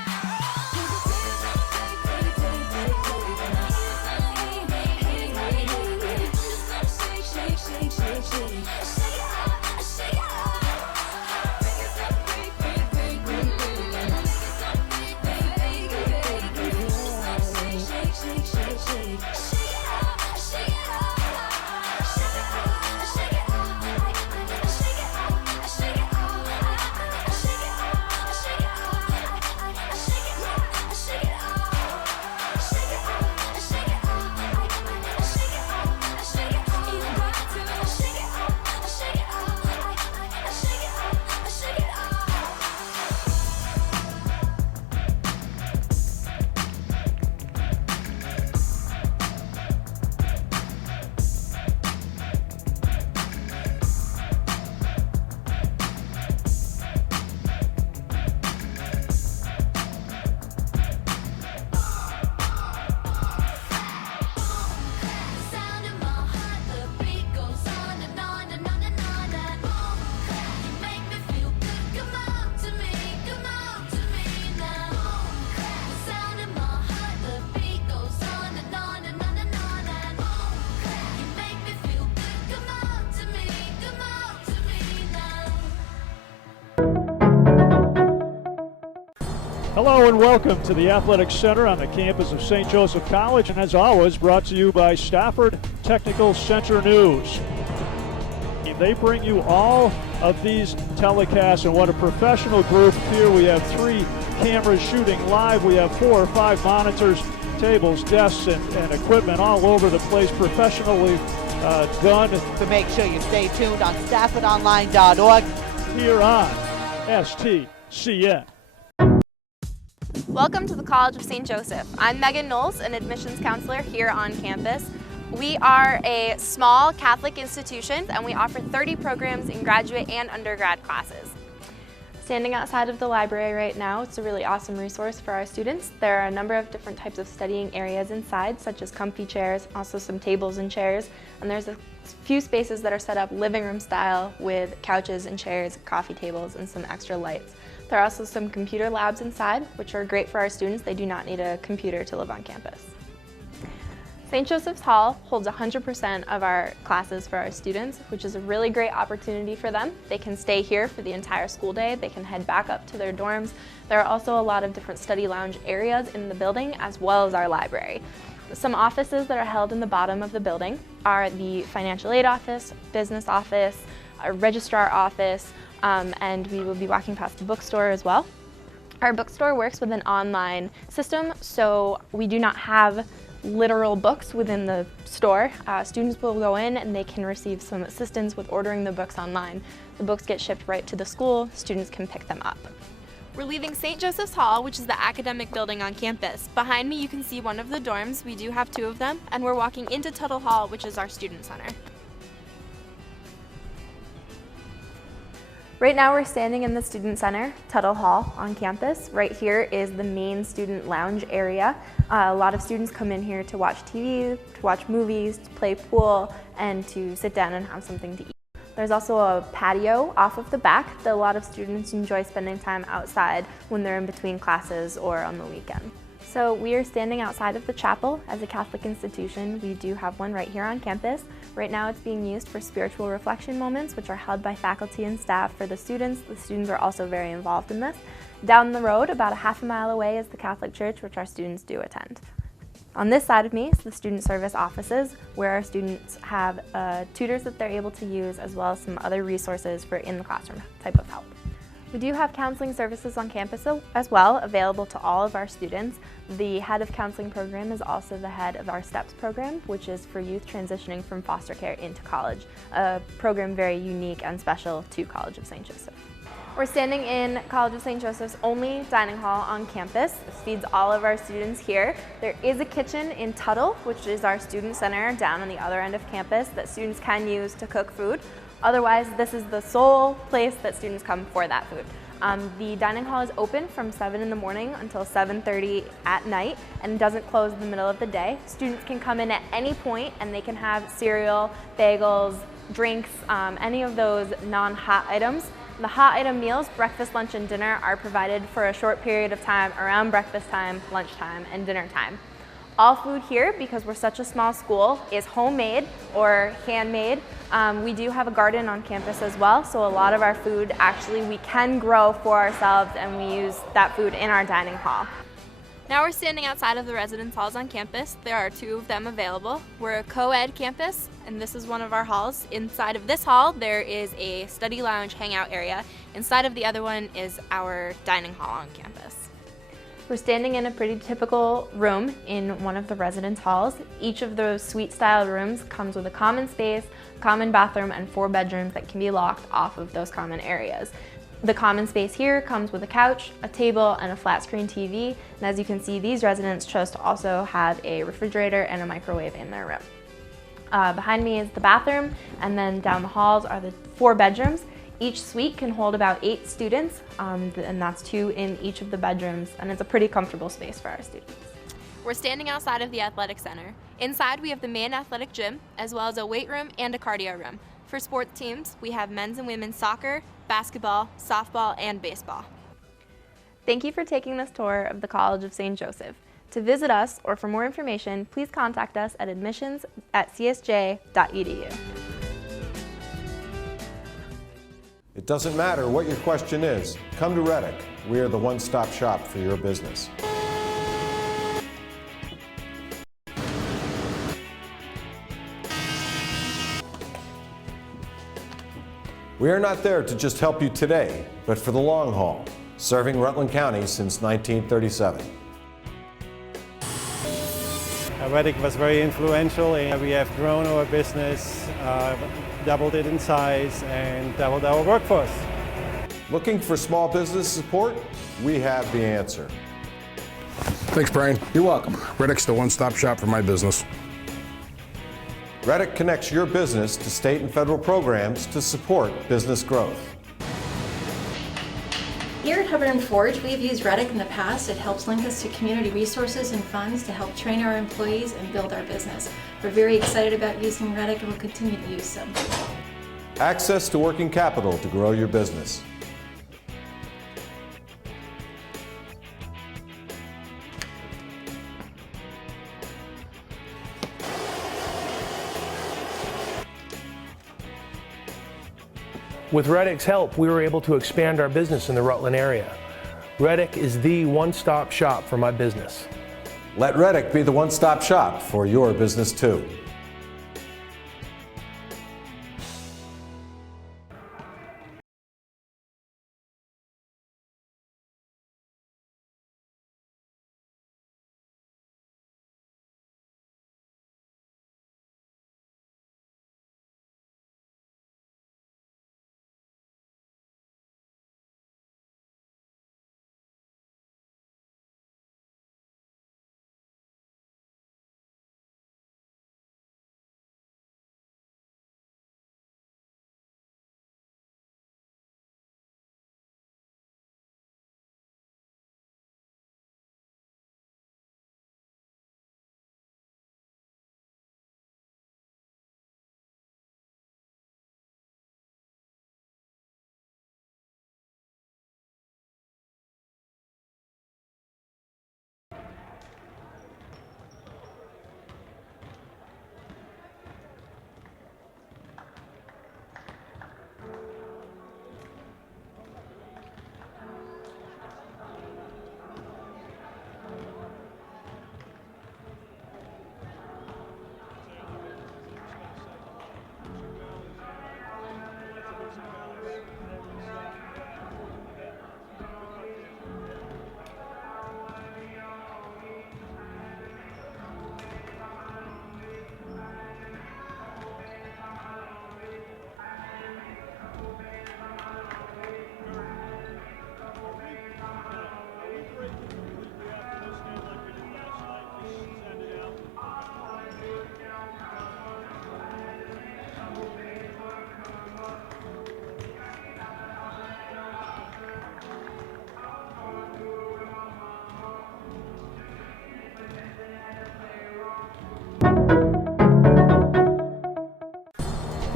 Hello and welcome to the Athletic Center on the campus of St. Joseph College, and as always, brought to you by Stafford Technical Center News. They bring you all of these telecasts, and what a professional group. Here we have 3 cameras shooting live. We have 4 or 5 monitors, tables, desks, and equipment all over the place, professionally done. So make sure you stay tuned on staffordonline.org. Here on STCN. Welcome to the College of St. Joseph. I'm Megan Knowles, an admissions counselor here on campus. We are a small Catholic institution and we offer 30 programs in graduate and undergrad classes. Standing outside of the library right now, it's a really awesome resource for our students. There are a number of different types of studying areas inside, such as comfy chairs, also some tables and chairs, and there's a few spaces that are set up living room style with couches and chairs, coffee tables, and some extra lights. There are also some computer labs inside, which are great for our students. They do not need a computer to live on campus. St. Joseph's Hall holds 100% of our classes for our students, which is a really great opportunity for them. They can stay here for the entire school day. They can head back up to their dorms. There are also a lot of different study lounge areas in the building, as well as our library. Some offices that are held in the bottom of the building are the financial aid office, business office, a registrar office, and we will be walking past the bookstore as well. Our bookstore works with an online system, so we do not have literal books within the store. Students will go in and they can receive some assistance with ordering the books online. The books get shipped right to the school. Students can pick them up. We're leaving St. Joseph's Hall, which is the academic building on campus. Behind me you can see one of the dorms. We do have 2 of them, and we're walking into Tuttle Hall, which is our student center. Right now we're standing in the Student Center, Tuttle Hall, on campus. Right here is the main student lounge area. A lot of students come in here to watch TV, to watch movies, to play pool, and to sit down and have something to eat. There's also a patio off of the back that a lot of students enjoy spending time outside when they're in between classes or on the weekend. So we are standing outside of the chapel as a Catholic institution. We do have one right here on campus. Right now it's being used for spiritual reflection moments, which are held by faculty and staff for the students. The students are also very involved in this. Down the road, about a half a mile away, is the Catholic church, which our students do attend. On this side of me is the student service offices, where our students have tutors that they're able to use, as well as some other resources for in the classroom type of help. We do have counseling services on campus as well, available to all of our students. The head of counseling program is also the head of our STEPS program, which is for youth transitioning from foster care into college, a program very unique and special to College of St. Joseph. We're standing in College of St. Joseph's only dining hall on campus. This feeds all of our students here. There is a kitchen in Tuttle, which is our student center down on the other end of campus that students can use to cook food. Otherwise, this is the sole place that students come for that food. The dining hall is open from 7 in the morning until 7:30 at night and doesn't close in the middle of the day. Students can come in at any point and they can have cereal, bagels, drinks, any of those non-hot items. The hot item meals, breakfast, lunch, and dinner, are provided for a short period of time around breakfast time, lunchtime, and dinner time. All food here, because we're such a small school, is homemade or handmade. We do have a garden on campus as well, so a lot of our food actually we can grow for ourselves, and we use that food in our dining hall. Now we're standing outside of the residence halls on campus. There are 2 of them available. We're a co-ed campus, and this is one of our halls. Inside of this hall, there is a study lounge hangout area. Inside of the other one is our dining hall on campus. We're standing in a pretty typical room in one of the residence halls. Each of those suite-style rooms comes with a common space, common bathroom, and 4 bedrooms that can be locked off of those common areas. The common space here comes with a couch, a table, and a flat-screen TV. And as you can see, these residents chose to also have a refrigerator and a microwave in their room. Behind me is the bathroom, and then down the halls are the 4 bedrooms. Each suite can hold about 8 students, and that's 2 in each of the bedrooms, and it's a pretty comfortable space for our students. We're standing outside of the athletic center. Inside we have the main athletic gym, as well as a weight room and a cardio room. For sports teams, we have men's and women's soccer, basketball, softball, and baseball. Thank you for taking this tour of the College of St. Joseph. To visit us or for more information, please contact us at admissions@csj.edu. It doesn't matter what your question is. Come to Reddick. We are the one-stop shop for your business. We are not there to just help you today, but for the long haul, serving Rutland County since 1937. Reddick was very influential, and we have grown our business, doubled it in size, and doubled our workforce. Looking for small business support? We have the answer. Thanks, Brian. You're welcome. Reddick's the one-stop shop for my business. Reddick connects your business to state and federal programs to support business growth. Here at Hubbard & Forge, we have used Reddick in the past. It helps link us to community resources and funds to help train our employees and build our business. We're very excited about using Reddick and will continue to use them. Access to working capital to grow your business. With Reddick's help, we were able to expand our business in the Rutland area. Reddick is the one-stop shop for my business. Let Reddick be the one-stop shop for your business too.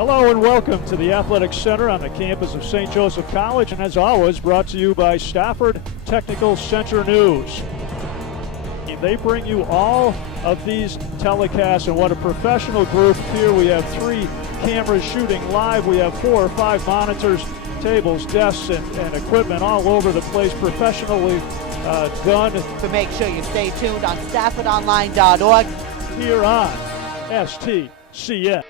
Hello and welcome to the Athletic Center on the campus of St. Joseph College, and as always, brought to you by Stafford Technical Center News. They bring you all of these telecasts, and what a professional group. Here we have 3 cameras shooting live. We have 4 or 5 monitors, tables, desks, and equipment all over the place, professionally done. So make sure you stay tuned on StaffordOnline.org. Here on STCN.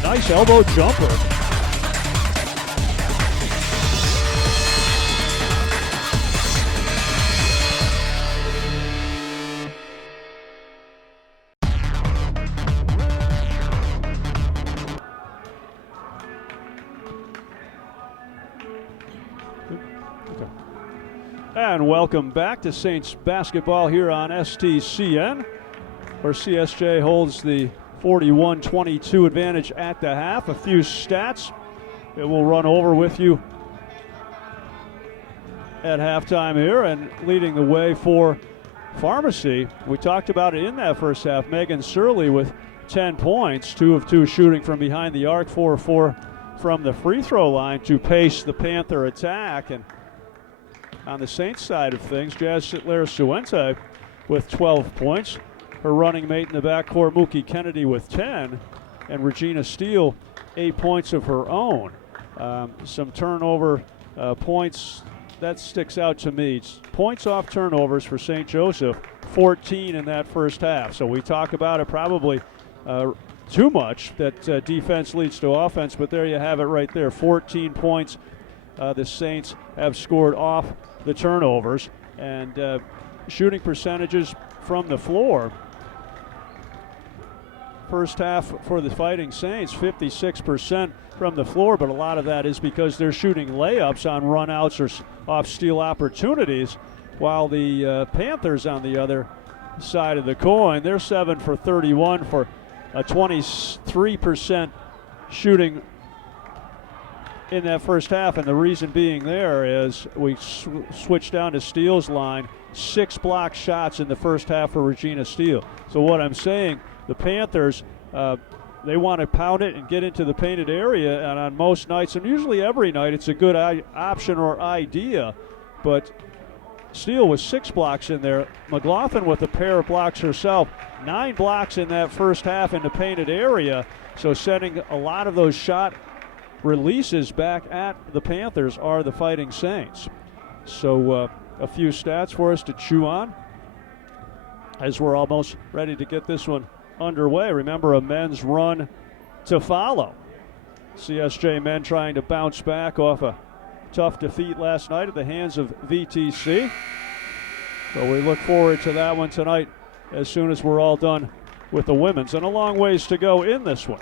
Nice elbow jumper. And welcome back to Saints basketball here on STCN, where CSJ holds the 41-22 advantage at the half. A few stats that we'll run over with you at halftime here, and leading the way for Pharmacy. We talked about it in that first half. Megan Surley with 10 points, 2 of 2 shooting from behind the arc, 4 of 4 from the free throw line to pace the Panther attack. And on the Saints side of things, Jazz Sittler-Suente with 12 points. Her running mate in the backcourt, Mookie Kennedy, with 10. And Regina Steele, 8 points of her own. Some turnover points, that sticks out to me. Points off turnovers for St. Joseph, 14 in that first half. So we talk about it probably too much, that defense leads to offense, but there you have it right there. 14 points the Saints have scored off the turnovers. And shooting percentages from the floor. First half for the Fighting Saints, 56% from the floor, but a lot of that is because they're shooting layups on runouts or off steal opportunities, while the Panthers on the other side of the coin, they're 7 for 31 for a 23% shooting in that first half. And the reason being there is we switched down to Steele's line, 6 block shots in the first half for Regina Steele. So what I'm saying, the Panthers, they want to pound it and get into the painted area, and on most nights, and usually every night, it's a good option or idea. But Steele with 6 blocks in there. McLaughlin with a pair of blocks herself. 9 blocks in that first half in the painted area. So setting a lot of those shot releases back at the Panthers are the Fighting Saints. So a few stats for us to chew on as we're almost ready to get this one underway. Remember, a men's run to follow. CSJ men trying to bounce back off a tough defeat last night at the hands of VTC. So we look forward to that one tonight as soon as we're all done with the women's. And a long ways to go in this one,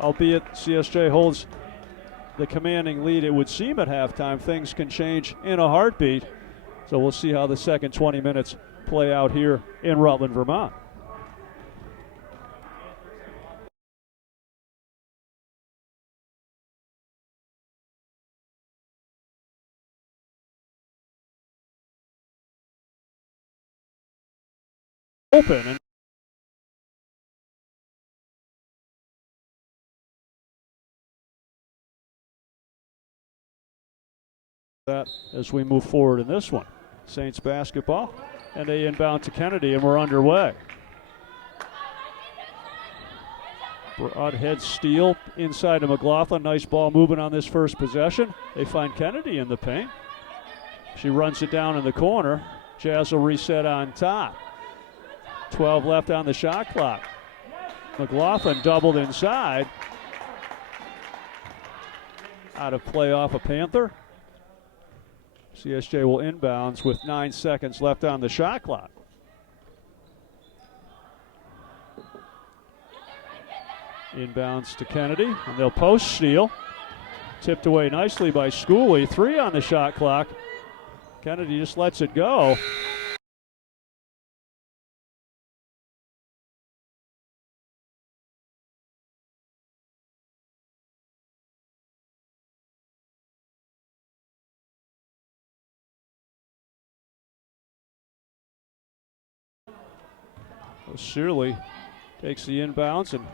albeit CSJ holds the commanding lead, it would seem, at halftime. Things can change in a heartbeat. So we'll see how the second 20 minutes play out here in Rutland, Vermont. Open and that as we move forward in this one. Saints basketball, and they inbound to Kennedy, and we're underway. Broadhead steal inside to McLaughlin. Nice ball movement on this first possession. They find Kennedy in the paint. She runs it down in the corner. Jazz will reset on top. 12 left on the shot clock. McLaughlin doubled inside. Out of play off a Panther. CSJ will inbounds with 9 seconds left on the shot clock. Inbounds to Kennedy, and they'll post steal. Tipped away nicely by Schooley. 3 on the shot clock. Kennedy just lets it go. So Searly takes the inbounds and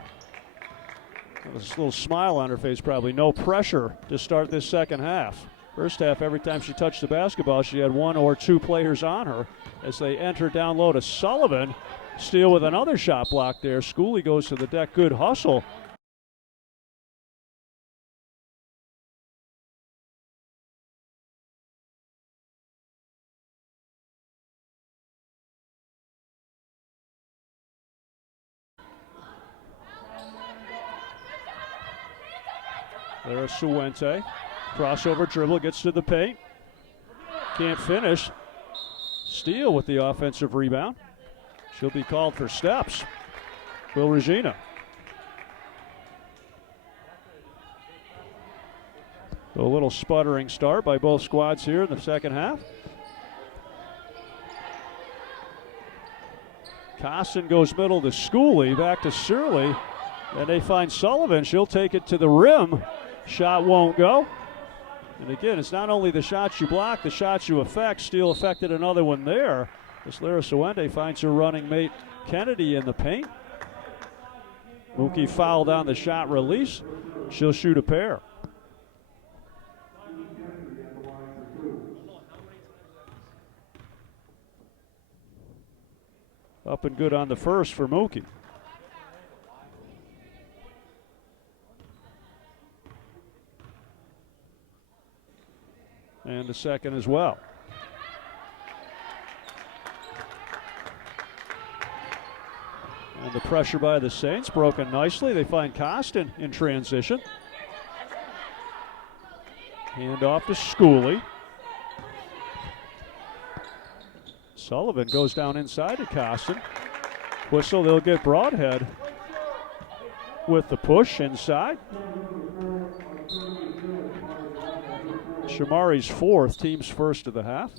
has a little smile on her face, probably. No pressure to start this second half. First half, every time she touched the basketball, she had one or two players on her. As they enter down low to Sullivan, Steele with another shot block there. Schooley goes to the deck, good hustle. There's Suwente. Crossover dribble, gets to the paint. Can't finish. Steele with the offensive rebound. She'll be called for steps. Will Regina. So a little sputtering start by both squads here in the second half. Costin goes middle to Schooley, back to Searly. Then they find Sullivan. She'll take it to the rim. Shot won't go. And again, it's not only the shots you block, the shots you affect. Steele affected another one there. As Lara Suwende finds her running mate Kennedy in the paint. Mookie fouled on the shot release. She'll shoot a pair. Up and good on the first for Mookie. And the second as well. And the pressure by the Saints broken nicely. They find Costin in transition. Hand off to Schooley. Sullivan goes down inside to Costin. Whistle, they'll get Broadhead with the push inside. Shamari's fourth, team's first of the half.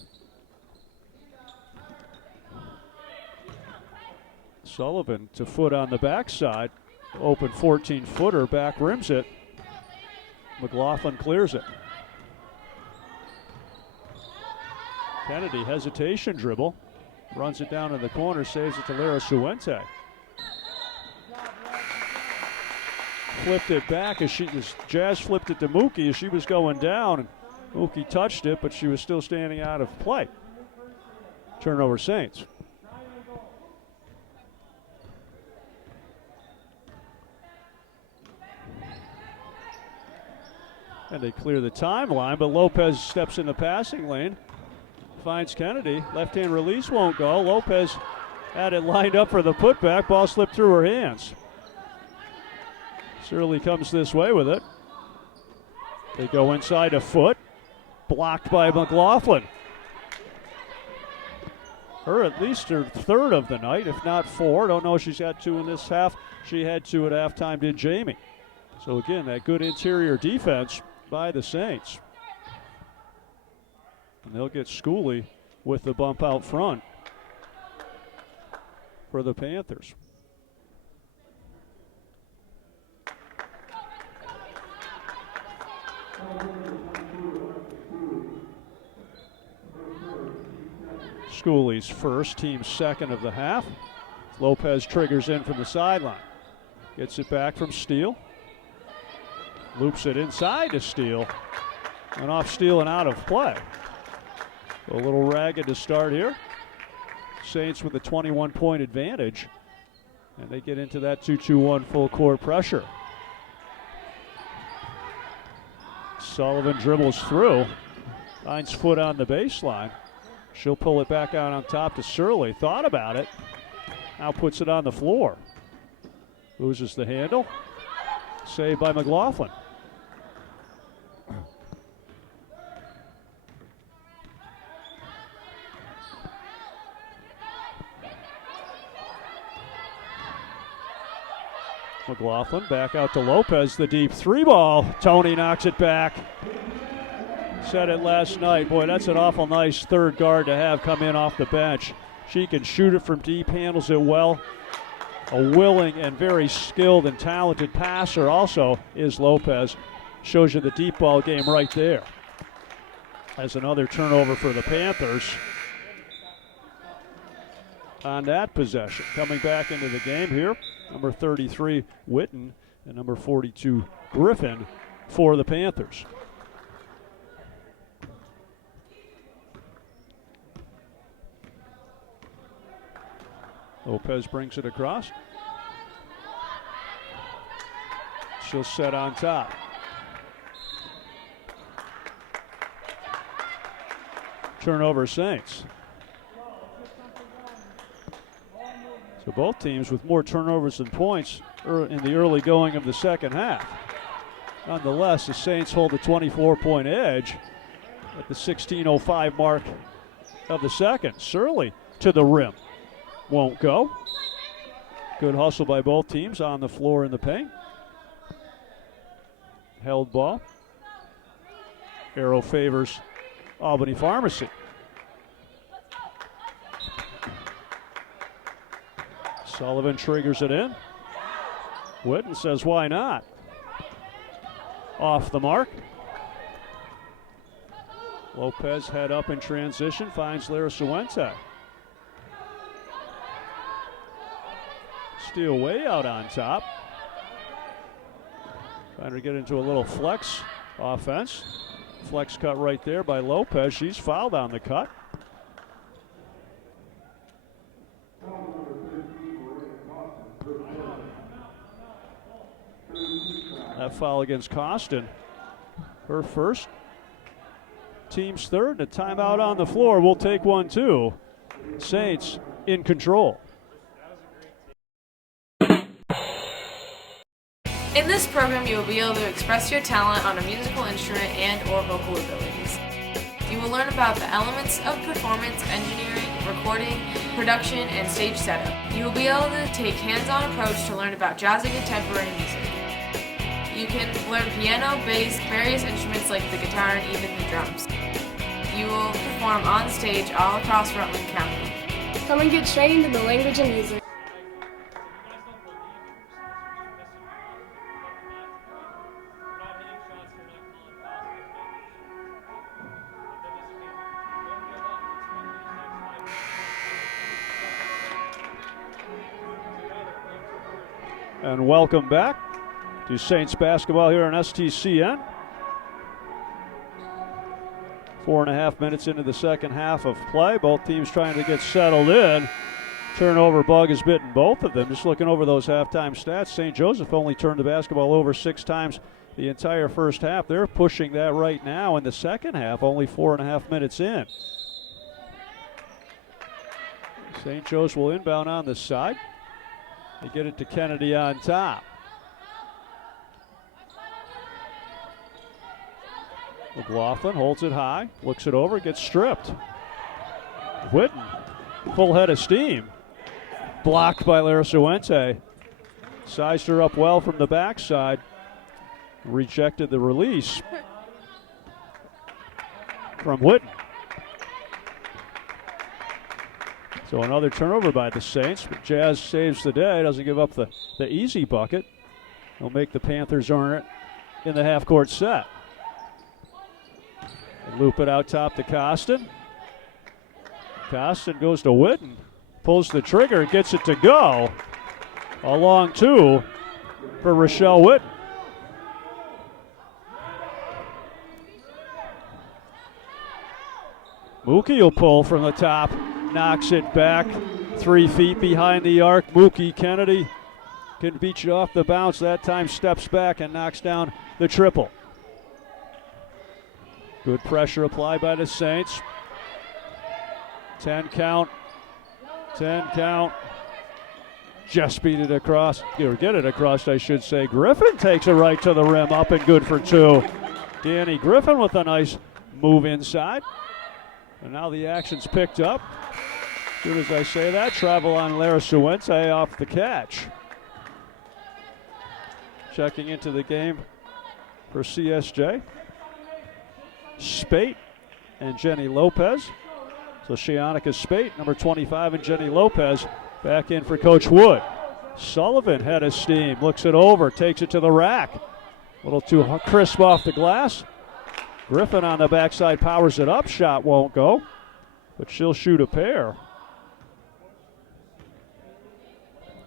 Sullivan to foot on the backside. Open 14-footer, back rims it. McLaughlin clears it. Kennedy, hesitation dribble. Runs it down in the corner, saves it to Lara Suwente. Flipped it back as Jazz flipped it to Mookie as she was going down. Mookie touched it, but she was still standing out of play. Turnover Saints. And they clear the timeline, but Lopez steps in the passing lane. Finds Kennedy. Left-hand release won't go. Lopez had it lined up for the putback. Ball slipped through her hands. Searly comes this way with it. They go inside a foot. Blocked by McLaughlin. Her at least her third of the night, if not four. Don't know if she's had two in this half. She had two at halftime, did Jamie. So again, that good interior defense by the Saints. And they'll get Schooley with the bump out front for the Panthers. Schooley's first, team second of the half. Lopez triggers in from the sideline. Gets it back from Steele. Loops it inside to Steele. And off Steele and out of play. A little ragged to start here. Saints with a 21-point advantage. And they get into that 2-2-1 full court pressure. Sullivan dribbles through. Finds foot on the baseline. She'll pull it back out on top to Searly. Thought about it. Now puts it on the floor. Loses the handle. Saved by McLaughlin. McLaughlin back out to Lopez. The deep three ball. Tony knocks it back. Said it last night. Boy, that's an awful nice third guard to have come in off the bench. She can shoot it from deep, handles it well. A willing and very skilled and talented passer also is Lopez. Shows you the deep ball game right there. As another turnover for the Panthers. on that possession. Coming back into the game here, number 33, Witten, and number 42, Griffin for the Panthers. Lopez brings it across. She'll set on top. Turnover Saints. So both teams with more turnovers than points in the early going of the second half. Nonetheless, the Saints hold a 24-point edge at the 16:05 mark of the second. Surley to the rim. Won't go. Good hustle by both teams on the floor in the paint. Held ball. Arrow favors Albany Pharmacy. Sullivan triggers it in. Witten says, why not? Off the mark. Lopez head up in transition, finds Lara Suente. Steal way out on top. Trying to get into a little flex offense. Flex cut right there by Lopez. She's fouled on the cut. That foul against Costin. Her first. Team's third. A timeout on the floor. We'll take one too. Saints in control. In this program, you will be able to express your talent on a musical instrument and or vocal abilities. You will learn about the elements of performance, engineering, recording, production, and stage setup. You will be able to take hands-on approach to learn about jazz and contemporary music. You can learn piano, bass, various instruments like the guitar, and even the drums. You will perform on stage all across Rutland County. Come and get trained in the language and music. And welcome back to Saints basketball here on STCN. 4.5 minutes into the second half of play. Both teams trying to get settled in. Turnover bug has bitten both of them. Just looking over those halftime stats, St. Joseph only turned the basketball over 6 times the entire first half. They're pushing that right now in the second half, only 4.5 minutes in. St. Joseph will inbound on the side. They get it to Kennedy on top. McLaughlin holds it high, looks it over, gets stripped. Witten, full head of steam. Blocked by Lara Suente. Sized her up well from the backside. Rejected the release from Witten. So another turnover by the Saints, but Jazz saves the day, doesn't give up the easy bucket. They'll make the Panthers earn it in the half-court set. And loop it out top to Costin. Costin goes to Witten, pulls the trigger, gets it to go. A long two for Rochelle Witten. Mookie will pull from the top. Knocks it back 3 feet behind the arc. Mookie Kennedy can beat you off the bounce. That time steps back and knocks down the triple. Good pressure applied by the Saints. 10 count. 10 count. Just beat it across. Or get it across, I should say. Griffin takes it right to the rim. Up and good for 2. Danny Griffin with a nice move inside. And now the action's picked up. As soon as I say that, travel on Lara Suente off the catch. Checking into the game for CSJ. Spate and Jenny Lopez. So Shianika Spate, number 25, and Jenny Lopez back in for Coach Wood. Sullivan head of steam, looks it over, takes it to the rack. A little too crisp off the glass. Griffin on the backside powers it up. Shot won't go, but she'll shoot a pair.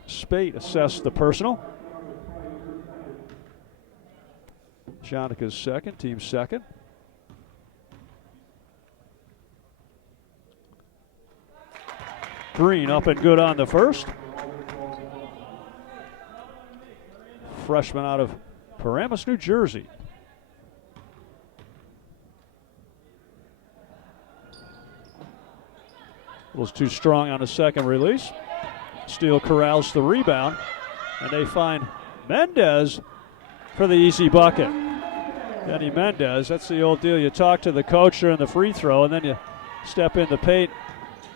Spate assessed the personal. Jonica's second, team second. Green up and good on the first. Freshman out of Paramus, New Jersey. Was too strong on the second release. Steele corrals the rebound, and they find Mendez for the easy bucket. Denny Mendez, that's the old deal. You talk to the coach during the free throw, and then you step in the paint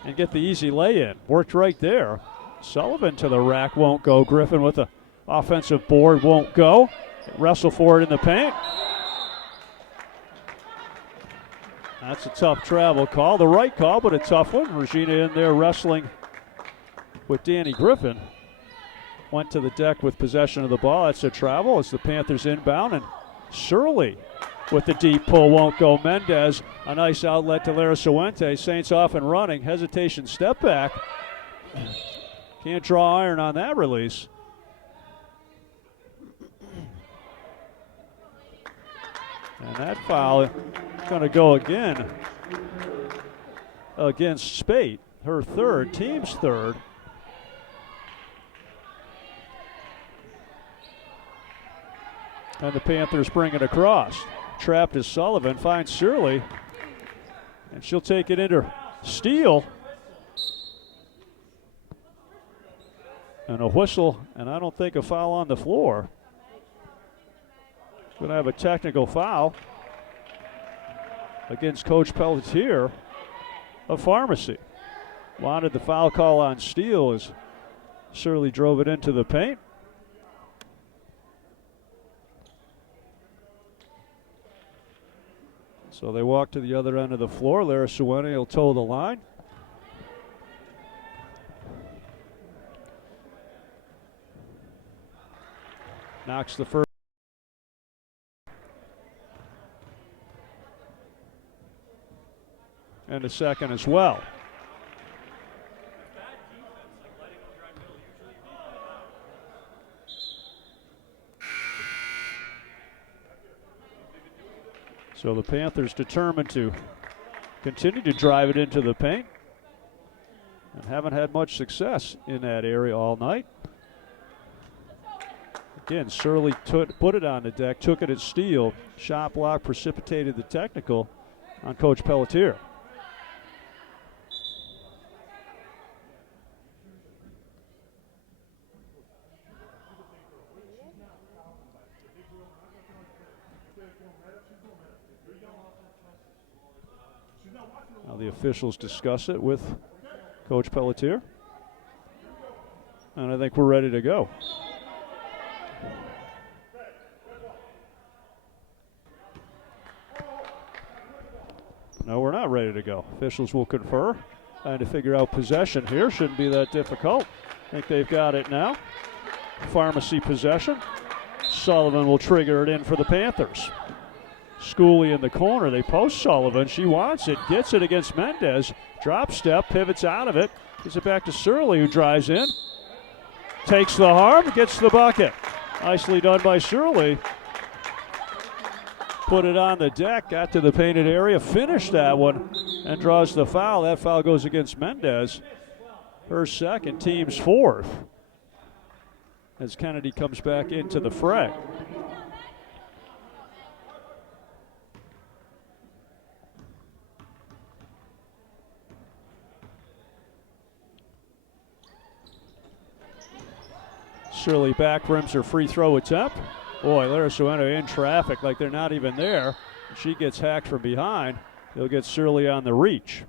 and get the easy lay-in. Worked right there. Sullivan to the rack, won't go. Griffin with the offensive board, won't go. Wrestle for it in the paint. That's a tough travel call. The right call, but a tough one. Regina in there wrestling with Danny Griffin. Went to the deck with possession of the ball. That's a travel as the Panthers inbound. And Surley with the deep pull, won't go. Mendez, a nice outlet to Lara Suente. Saints off and running. Hesitation, step back. Can't draw iron on that release. And that foul is going to go again against Spate. Her third, team's third. And the Panthers bring it across. Trapped is Sullivan, finds Surley. And she'll take it into Steele. And a whistle, and I don't think a foul on the floor. Going to have a technical foul against Coach Pelletier of Pharmacy. Wanted the foul call on Steele as Surley drove it into the paint. So they walk to the other end of the floor. Lara Suente will toe the line. Knocks the first. And the second as well. So the Panthers determined to continue to drive it into the paint and haven't had much success in that area all night. Again, Surley put it on the deck, took it at Steele. Shot block precipitated the technical on Coach Pelletier. Now the officials discuss it with Coach Pelletier. And I think we're ready to go. No, we're not ready to go. Officials will confer. Trying to figure out possession here. Shouldn't be that difficult. I think they've got it now. Pharmacy possession. Sullivan will trigger it in for the Panthers. Schooley in the corner. They post Sullivan. She wants it. Gets it against Mendez. Drop step. Pivots out of it. Gives it back to Surley, who drives in. Takes the harm. Gets the bucket. Nicely done by Surley. Put it on the deck. Got to the painted area. Finished that one. And draws the foul. That foul goes against Mendez. Her second. Team's fourth. As Kennedy comes back into the fray. Surley back rims her free throw attempt. Boy, Lara Suente in traffic like they're not even there. She gets hacked from behind. They'll get Surley on the reach.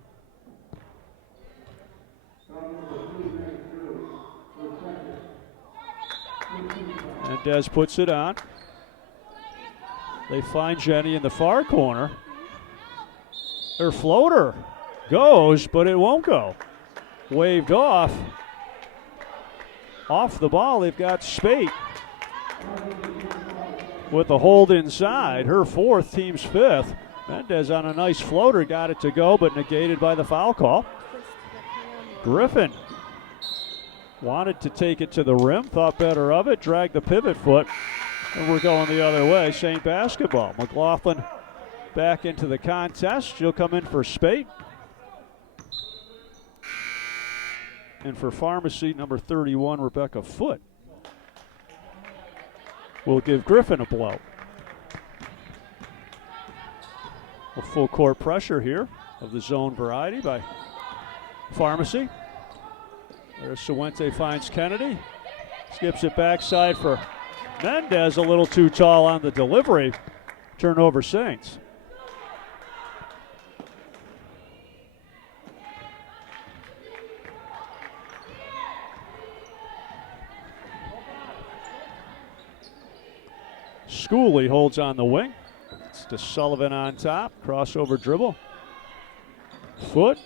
And Des puts it on. They find Jenny in the far corner. Her floater goes, but it won't go. Waved off. Off the ball, they've got Spate with a hold inside. Her fourth, team's fifth. Mendez on a nice floater, got it to go, but negated by the foul call. Griffin Wanted to take it to the rim, thought better of it, dragged the pivot foot, and we're going the other way. St. basketball. McLaughlin back into the contest. She'll come in for Spate. And for Pharmacy, number 31, Rebecca Foote will give Griffin a blow. A full court pressure here of the zone variety by Pharmacy. There's Suwente, finds Kennedy. Skips it backside for Mendez, a little too tall on the delivery. Turnover Saints. Schooley holds on the wing. It's to Sullivan on top. Crossover dribble. Foot.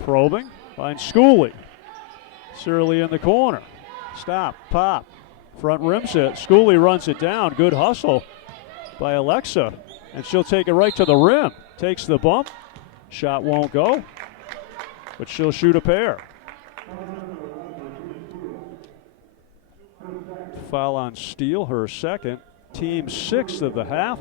Probing. Finds Schooley. Surly in the corner. Stop. Pop. Front rim set. Schooley runs it down. Good hustle by Alexa. And she'll take it right to the rim. Takes the bump. Shot won't go. But she'll shoot a pair. Foul on Steele, her second. Team 6th of the half.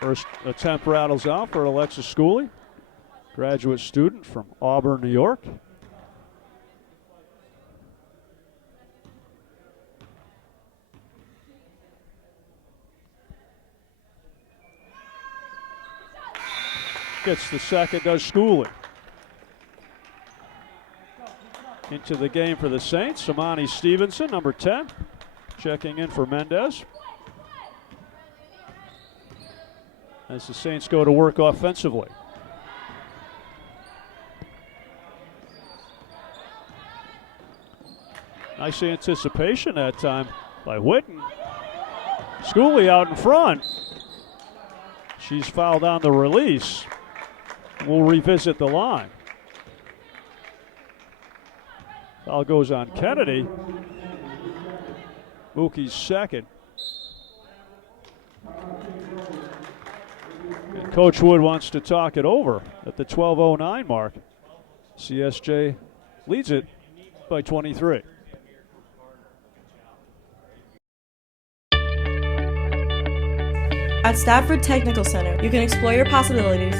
First attempt rattles out for Alexa Schooley, graduate student from Auburn, New York. Gets the second, does Schooley. Into the game for the Saints, Samani Stevenson, number 10, checking in for Mendez. As the Saints go to work offensively. Nice anticipation that time by Whitten. Schooley out in front. She's fouled on the release. We'll revisit the line. Foul goes on Kennedy. Mookie's second. And Coach Wood wants to talk it over at the 12:09 mark. CSJ leads it by 23. At Stafford Technical Center, you can explore your possibilities,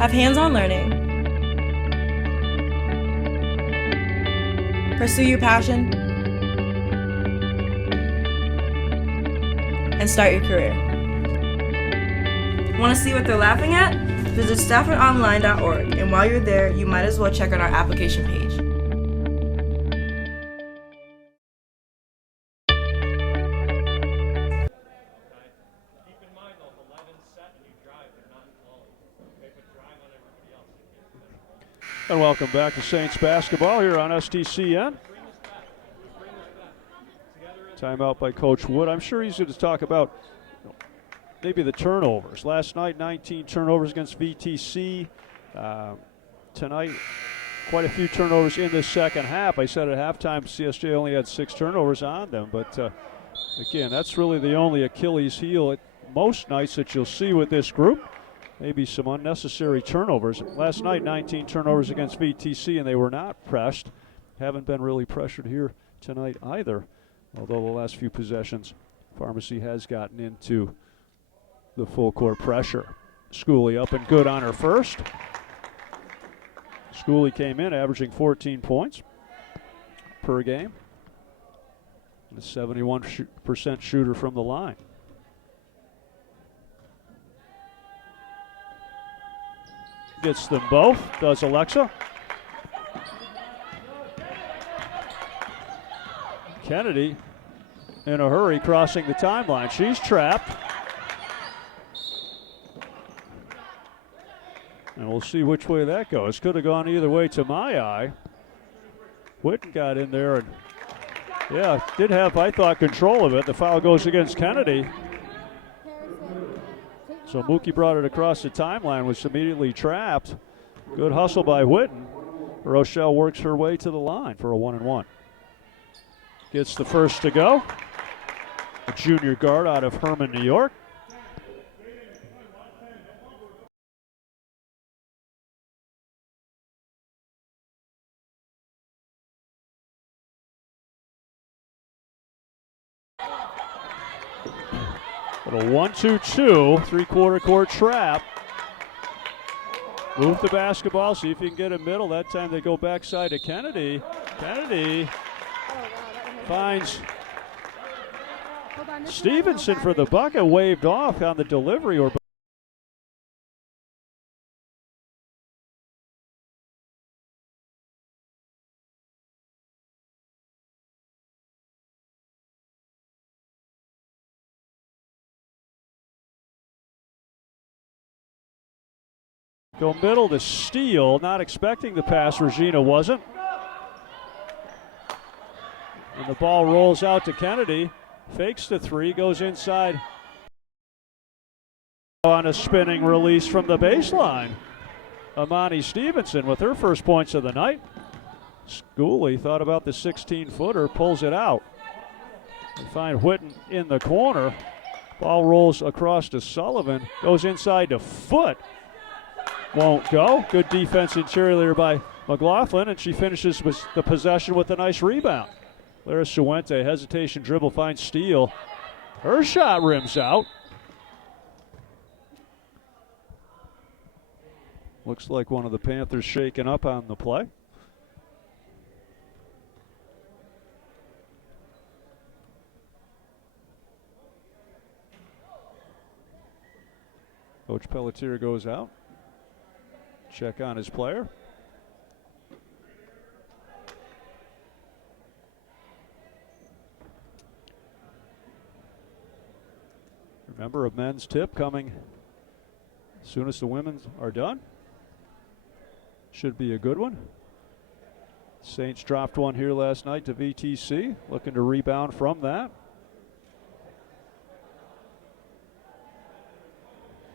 have hands-on learning, pursue your passion, and start your career. Want to see what they're laughing at? Visit staffordonline.org, and while you're there, you might as well check out our application page. And welcome back to Saints basketball here on STCN. Timeout by Coach Wood. I'm sure he's going to talk about maybe the turnovers. Last night, 19 turnovers against VTC. Tonight, quite a few turnovers in the second half. I said at halftime CSJ only had 6 turnovers on them. But, again, that's really the only Achilles heel at most nights that you'll see with this group. Maybe some unnecessary turnovers. Last night, 19 turnovers against VTC, and they were not pressed. Haven't been really pressured here tonight either. Although the last few possessions, Pharmacy has gotten into the full court pressure. Schooley up and good on her first. Schooley came in averaging 14 points per game. And a 71% shooter from the line. Gets them both, does Alexa. Kennedy in a hurry crossing the timeline. She's trapped. And we'll see which way that goes. Could have gone either way to my eye. Whitten got in there and, yeah, did have, I thought, control of it. The foul goes against Kennedy. So Mookie brought it across the timeline, was immediately trapped. Good hustle by Whitten. Rochelle works her way to the line for a 1-and-1. Gets the first to go. A junior guard out of Herman, New York. But a 1-2-2, three-quarter court trap. Move the basketball, see if you can get a middle. That time they go backside to Kennedy. Kennedy finds Stevenson for the bucket, waved off on the delivery. Or go middle to Steele, not expecting the pass. Regina wasn't. And the ball rolls out to Kennedy. Fakes the three, goes inside. On a spinning release from the baseline. Amani Stevenson with her first points of the night. Schooley thought about the 16-footer, pulls it out. They find Whitten in the corner. Ball rolls across to Sullivan, goes inside to Foot. Won't go. Good defense interior by McLaughlin, and she finishes with the possession with a nice rebound. Lara Suente, hesitation dribble, finds Steele. Her shot rims out. Looks like one of the Panthers shaken up on the play. Coach Pelletier goes out. Check on his player. Remember, a men's tip coming as soon as the women are done. Should be a good one. Saints dropped one here last night to VTC, looking to rebound from that.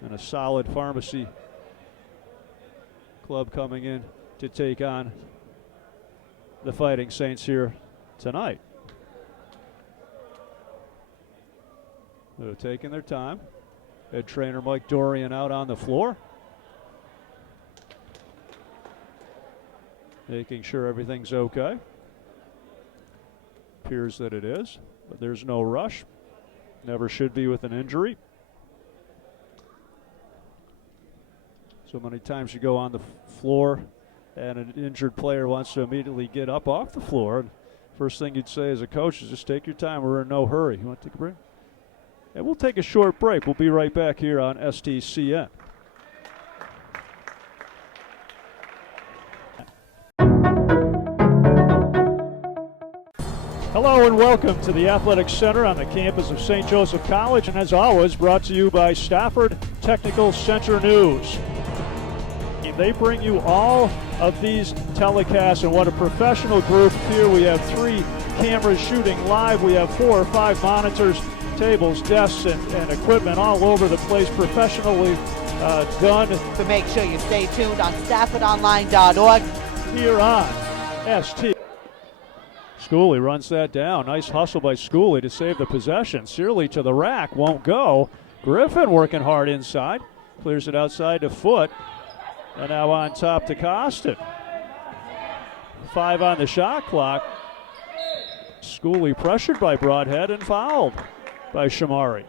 And a solid Pharmacy club coming in to take on the Fighting Saints here tonight. They're taking their time. Head trainer Mike Dorian out on the floor, making sure everything's okay. Appears that it is, but there's no rush. Never should be with an injury. So many times you go on the floor and an injured player wants to immediately get up off the floor. And first thing you'd say as a coach is just take your time. We're in no hurry. You want to take a break? And we'll take a short break. We'll be right back here on STCN. Hello and welcome to the Athletic Center on the campus of St. Joseph College, and as always, brought to you by Stafford Technical Center News. They bring you all of these telecasts, and what a professional group. Here we have 3 cameras shooting live. We have 4 or 5 monitors, tables, desks, and equipment all over the place, professionally done. So make sure you stay tuned on StaffordOnline.org. Here on ST. Schooley runs that down. Nice hustle by Schooley to save the possession. Searly to the rack, won't go. Griffin working hard inside. Clears it outside to Foot. And now on top to Costin. 5 on the shot clock. Schooley pressured by Broadhead and fouled by Shamari.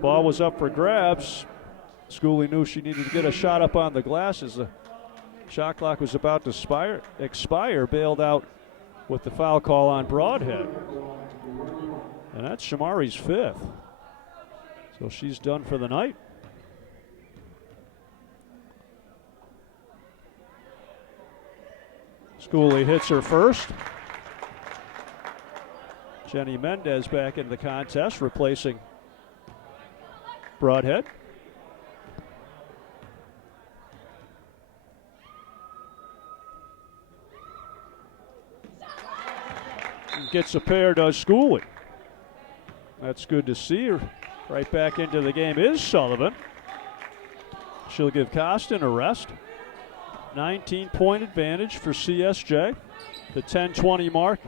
Ball was up for grabs. Schooley knew she needed to get a shot up on the glass as the shot clock was about to expire. Bailed out with the foul call on Broadhead. And that's Shamari's 5th. So she's done for the night. Schooley hits her first. Jenny Mendez back in the contest, replacing Broadhead. Gets a pair, does Schooley. That's good to see her. Right back into the game is Sullivan. She'll give Costin a rest. 19-point advantage for CSJ. The 10-20 mark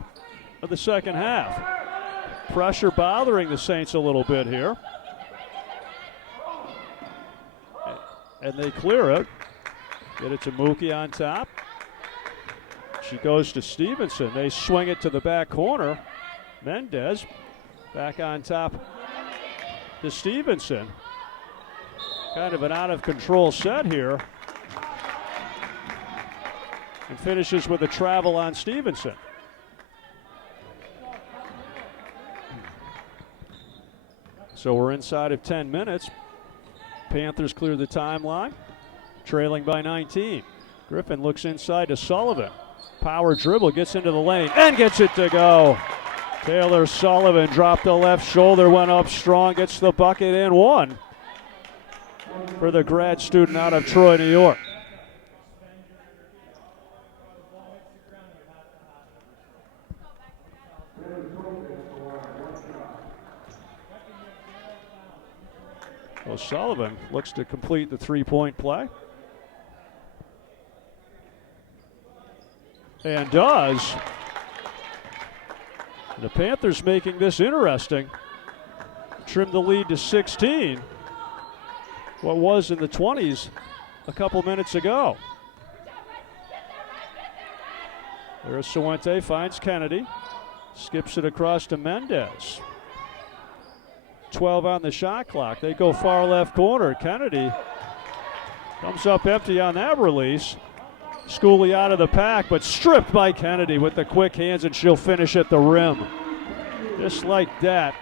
of the second half. Pressure bothering the Saints a little bit here. And they clear it. Get it to Mookie on top. She goes to Stevenson. They swing it to the back corner. Mendez back on top to Stevenson. Kind of an out-of-control set here. And finishes with a travel on Stevenson. So we're inside of 10 minutes. Panthers clear the timeline, trailing by 19. Griffin looks inside to Sullivan. Power dribble, gets into the lane, and gets it to go. Taylor Sullivan dropped the left shoulder, went up strong, gets the bucket in one for the grad student out of Troy, New York. Well, Sullivan looks to complete the three-point play. And does. The Panthers making this interesting. Trim the lead to 16. What was in the 20s a couple minutes ago. There's Suente, finds Kennedy. Skips it across to Mendez. 12 on the shot clock. They go far left corner. Kennedy comes up empty on that release. Schooley out of the pack, but stripped by Kennedy with the quick hands, and she'll finish at the rim. Just like that.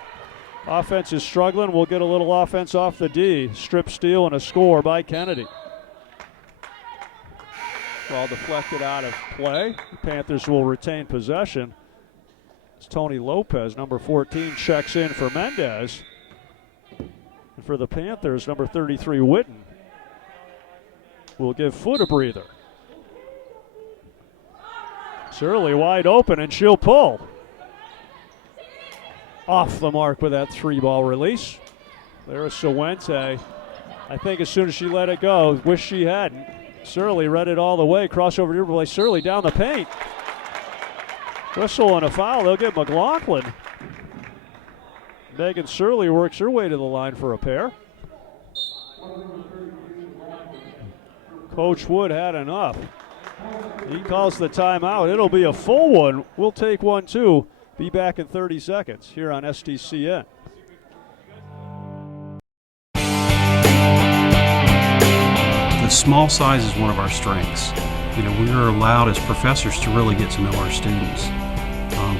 Offense is struggling. We'll get a little offense off the D. Strip steal and a score by Kennedy. Ball deflected out of play. The Panthers will retain possession. It's Tony Lopez, number 14, checks in for Mendez. And for the Panthers, number 33, Witten, will give Foot a breather. Surly wide open, and she'll pull. Off the mark with that three-ball release. There's Suente. I think as soon as she let it go, wish she hadn't. Surly read it all the way. Crossover to play. Surly down the paint. Whistle and a foul. They'll get McLaughlin. Megan Surly works her way to the line for a pair. Coach Wood had enough. He calls the timeout. It'll be a full one. We'll take one too. Be back in 30 seconds here on STCN. The small size is one of our strengths. You know, we are allowed as professors to really get to know our students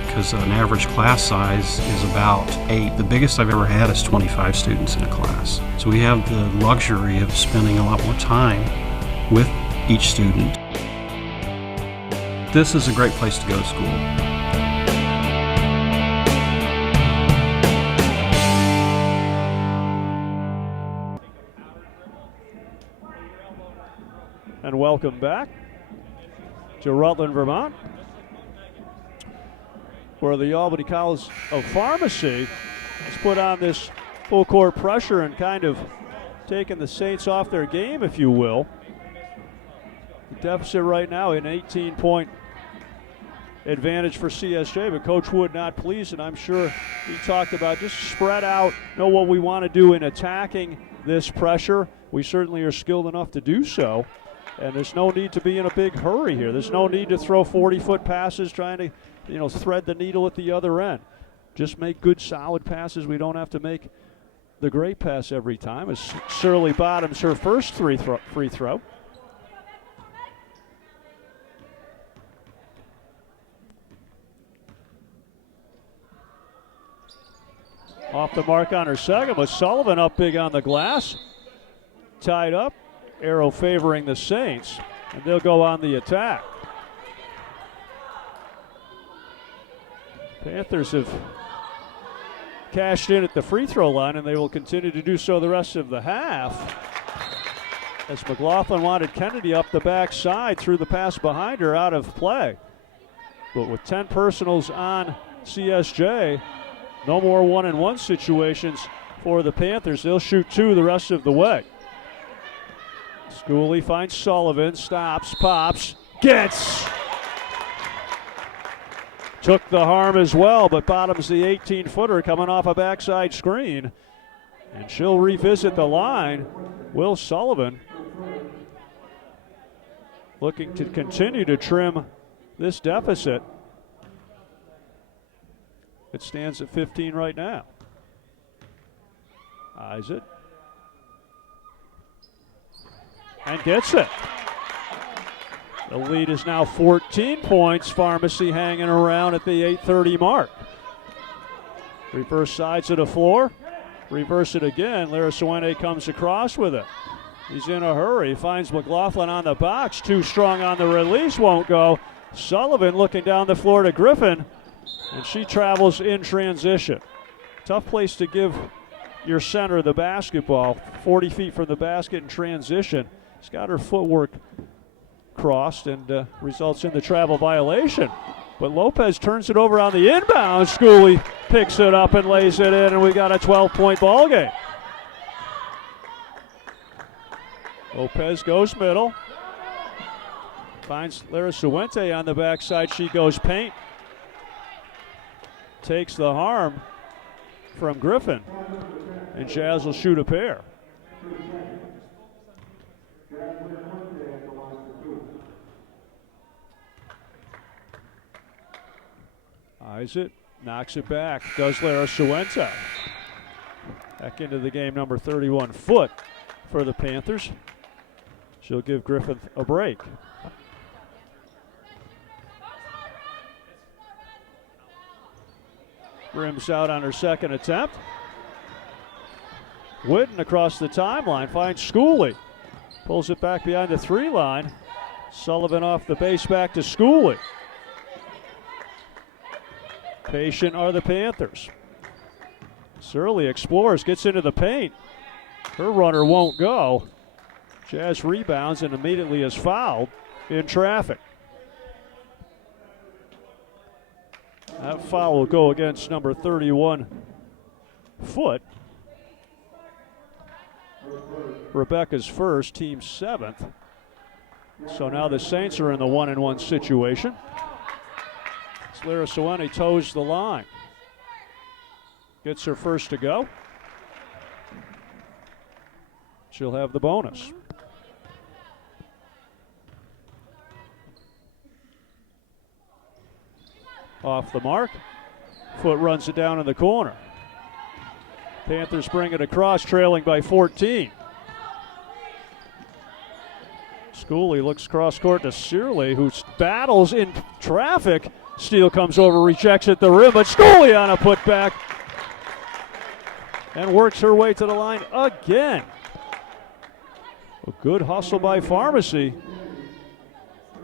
because an average class size is about 8. The biggest I've ever had is 25 students in a class. So we have the luxury of spending a lot more time with each student. This is a great place to go to school. And welcome back to Rutland, Vermont, where the Albany College of Pharmacy has put on this full court pressure and kind of taken the Saints off their game, if you will. The deficit right now, an 18-point advantage for CSJ, but Coach Wood not pleased, and I'm sure he talked about just spread out, know what we want to do in attacking this pressure. We certainly are skilled enough to do so. And there's no need to be in a big hurry here. There's no need to throw 40-foot passes trying to, thread the needle at the other end. Just make good, solid passes. We don't have to make the great pass every time. As Surly bottoms her first free throw. Off the mark on her second was Sullivan up big on the glass. Tied up. Arrow favoring the Saints, and they'll go on the attack. Panthers have cashed in at the free throw line, and they will continue to do so the rest of the half. As McLaughlin wanted Kennedy up the backside, threw the pass behind her out of play. But with 10 personals on CSJ, no more one-and-one situations for the Panthers. They'll shoot two the rest of the way. Schooley finds Sullivan, stops, pops, gets. Took the harm as well, but bottoms the 18-footer coming off a backside screen. And she'll revisit the line. Will Sullivan looking to continue to trim this deficit. It stands at 15 right now. Eyes it. And gets it. The lead is now 14 points. Pharmacy hanging around at the 8:30 mark. Reverse sides of the floor. Reverse it again. Larasuente comes across with it. He's in a hurry. Finds McLaughlin on the box. Too strong on the release. Won't go. Sullivan looking down the floor to Griffin. And she travels in transition. Tough place to give your center the basketball. 40 feet from the basket in transition. She's got her footwork crossed and results in the travel violation. But Lopez turns it over on the inbound. Schooley picks it up and lays it in, and we got a 12-point ball game. Lopez goes middle. Finds Larasuente on the backside. She goes paint. Takes the harm from Griffin. And Jazz will shoot a pair. Eyes it, knocks it back, does Larasuente. Back into the game, number 31 foot for the Panthers. She'll give Griffin a break. Rims out on her second attempt. Whitten across the timeline, finds Schooley. Pulls it back behind the 3 line. Sullivan off the base back to Schooley. Patient are the Panthers. Surly explores, gets into the paint. Her runner won't go. Jazz rebounds and immediately is fouled in traffic. That foul will go against number 31 foot. Rebecca's first, team 7th. So now the Saints are in the 1-and-1 situation. Larasuente toes the line. Gets her first to go. She'll have the bonus. Off the mark. Foot runs it down in the corner. Panthers bring it across, trailing by 14. Schooley looks cross court to Searly, who battles in traffic. Steele comes over, rejects at the rim, but Schooley on a putback and works her way to the line again. A good hustle by Pharmacy.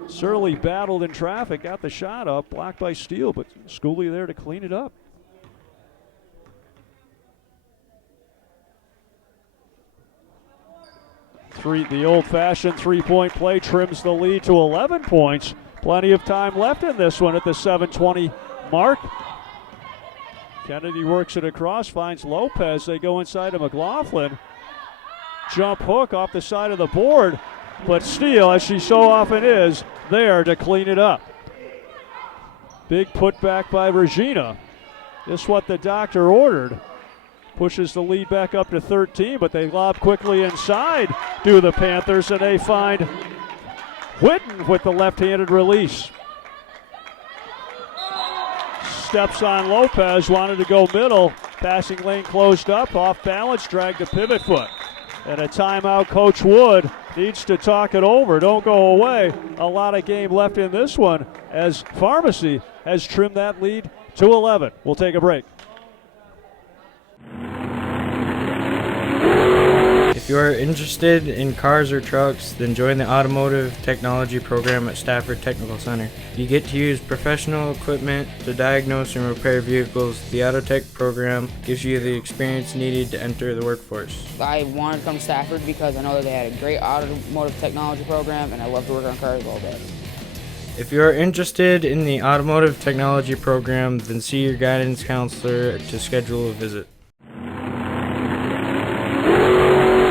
Surly battled in traffic, got the shot up, blocked by Steele, but Schooley there to clean it up. The old-fashioned three-point play trims the lead to 11 points. Plenty of time left in this one at the 7:20 mark. Kennedy works it across, finds Lopez. They go inside to McLaughlin. Jump hook off the side of the board, but Steele, as she so often is, there to clean it up. Big putback by Regina. Just what the doctor ordered. Pushes the lead back up to 13, but they lob quickly inside to the Panthers, and they find Whitten with the left-handed release. Steps on Lopez, wanted to go middle. Passing lane closed up, off balance, dragged the pivot foot. And a timeout, Coach Wood needs to talk it over. Don't go away. A lot of game left in this one as Pharmacy has trimmed that lead to 11. We'll take a break. If you are interested in cars or trucks, then join the Automotive Technology program at Stafford Technical Center. You get to use professional equipment to diagnose and repair vehicles. The AutoTech program gives you the experience needed to enter the workforce. I wanted to come to Stafford because I know that they had a great automotive technology program, and I love to work on cars all day. If you are interested in the Automotive Technology program, then see your guidance counselor to schedule a visit.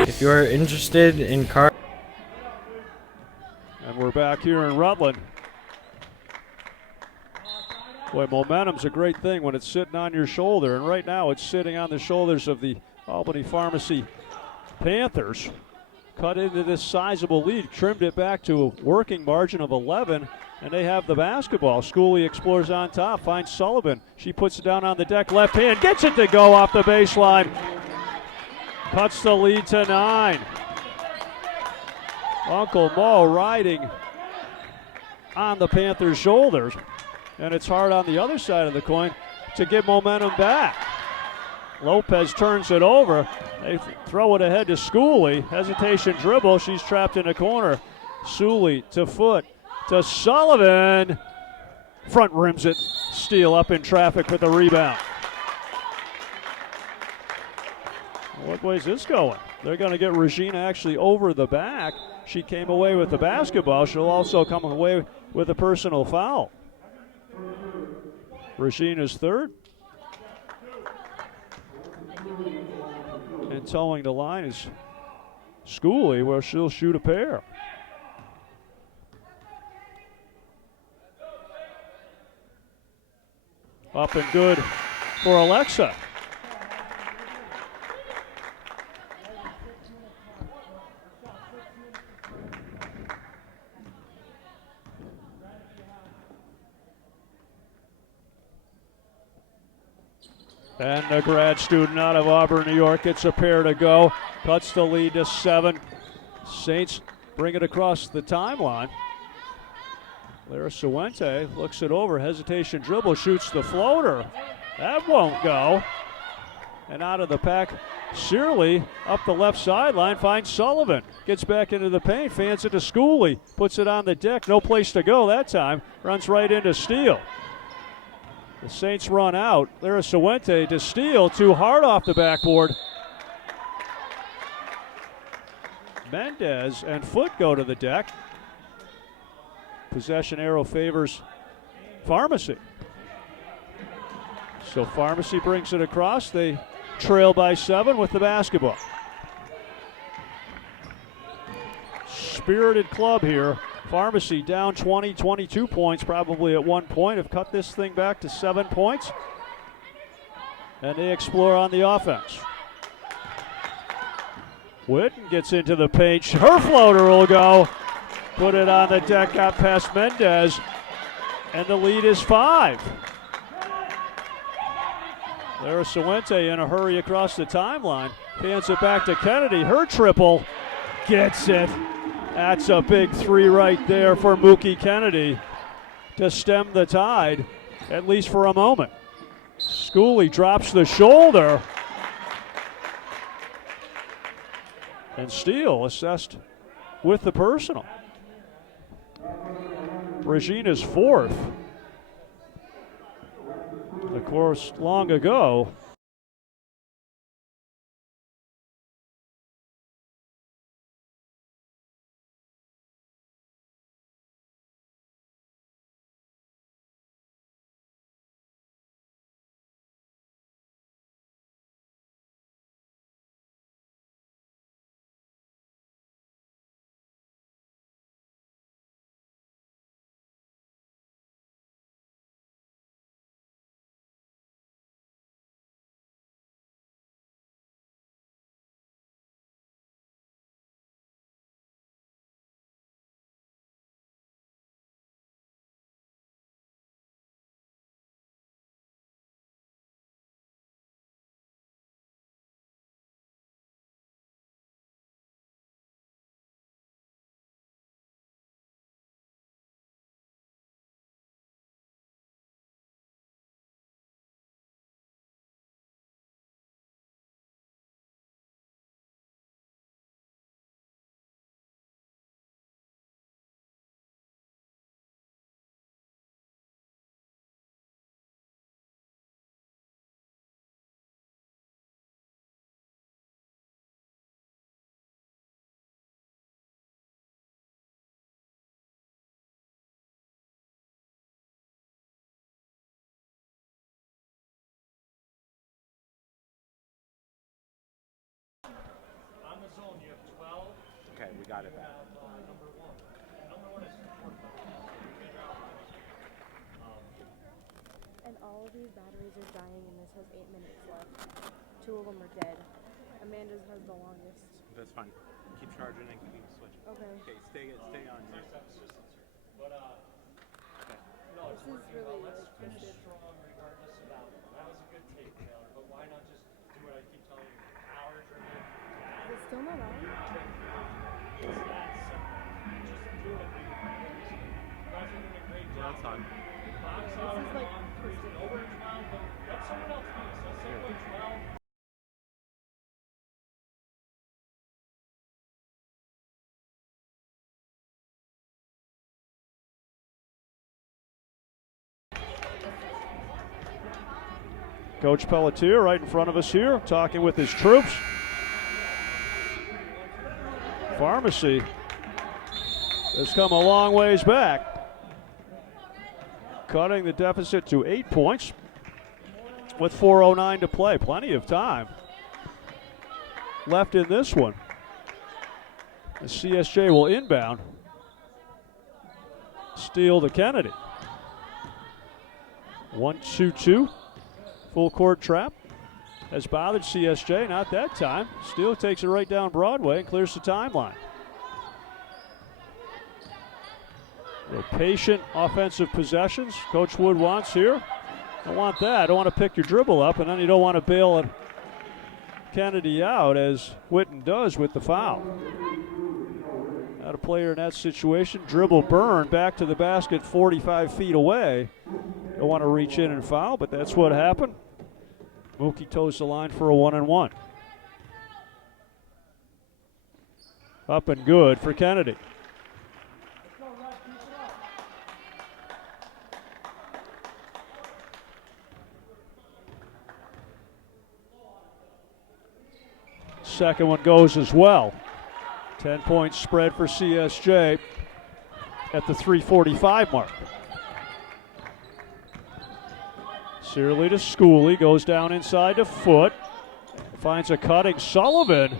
If you are interested in car... back here in Rutland. Boy, momentum's a great thing when it's sitting on your shoulder, and right now it's sitting on the shoulders of the Albany Pharmacy Panthers. Cut into this sizable lead, trimmed it back to a working margin of 11, and they have the basketball. Schooley explores on top, finds Sullivan. She puts it down on the deck, left hand, gets it to go off the baseline. Cuts the lead to 9. Uncle Mo riding on the Panthers' shoulders, and it's hard on the other side of the coin to get momentum back. Lopez turns it over. They throw it ahead to Schooley. Hesitation dribble. She's trapped in a corner. Schooley to Foot to Sullivan. Front rims it. Steele up in traffic with the rebound. What way is this going? They're going to get Regina actually over the back. She came away with the basketball. She'll also come away with a personal foul. Regina's third. And towing the line is Schooley, where she'll shoot a pair. Up and good for Alexa. And the grad student out of Auburn, New York, gets a pair to go. Cuts the lead to 7. Saints bring it across the timeline. Lara Suente looks it over. Hesitation dribble, shoots the floater. That won't go. And out of the pack, Searly up the left sideline, finds Sullivan. Gets back into the paint, fans it to Schooley. Puts it on the deck, no place to go that time. Runs right into Steele. The Saints run out. Lara Suente to Steele, too hard off the backboard. Mendez and Foot go to the deck. Possession arrow favors Pharmacy. So Pharmacy brings it across. They trail by 7 with the basketball. Spirited club here. Pharmacy down 20, 22 points probably at one point. Have cut this thing back to 7 points. And they explore on the offense. Whitten gets into the paint. Her floater will go. Put it on the deck, got past Mendez. And the lead is 5. Lara Suente in a hurry across the timeline. Hands it back to Kennedy. Her triple gets it. That's a big 3 right there for Mookie Kennedy to stem the tide, at least for a moment. Schooley drops the shoulder. And Steele assessed with the personal. Regina's 4th. Of course, long ago, Okay, we got it back. And all of these batteries are dying, and this has 8 minutes left. 2 of them are dead. Amanda's has the longest. That's fine. Keep charging and keep switching. Okay. Okay, stay on. No, this is really Finish strong regardless of that one. That was a good take, Taylor, but why not just do what I keep telling you? Power driven. Is it still not on? It's that simple. Just do it. You guys are doing a great job. That's on. Box out This is like on 3 over 12, but let someone else do it. So say 12. Coach Pelletier right in front of us here, talking with his troops. Pharmacy has come a long ways back, cutting the deficit to 8 points with 4:09 to play. Plenty of time left in this one. The CSJ will inbound. Steal to Kennedy. 1-2-2. Full court trap has bothered CSJ, not that time. Steele takes it right down Broadway and clears the timeline. The patient offensive possessions Coach Wood wants here. Don't want that. Don't want to pick your dribble up, and then you don't want to bail it Kennedy out, as Whitten does with the foul. Not a player in that situation. Dribble burn back to the basket 45 feet away. Don't want to reach in and foul, but that's what happened. Mookie toes the line for a 1-and-1. Up and good for Kennedy. Second one goes as well. 10-point spread for CSJ at the 3:45 mark. Searly to Schooley, goes down inside to Foot, finds a cutting Sullivan.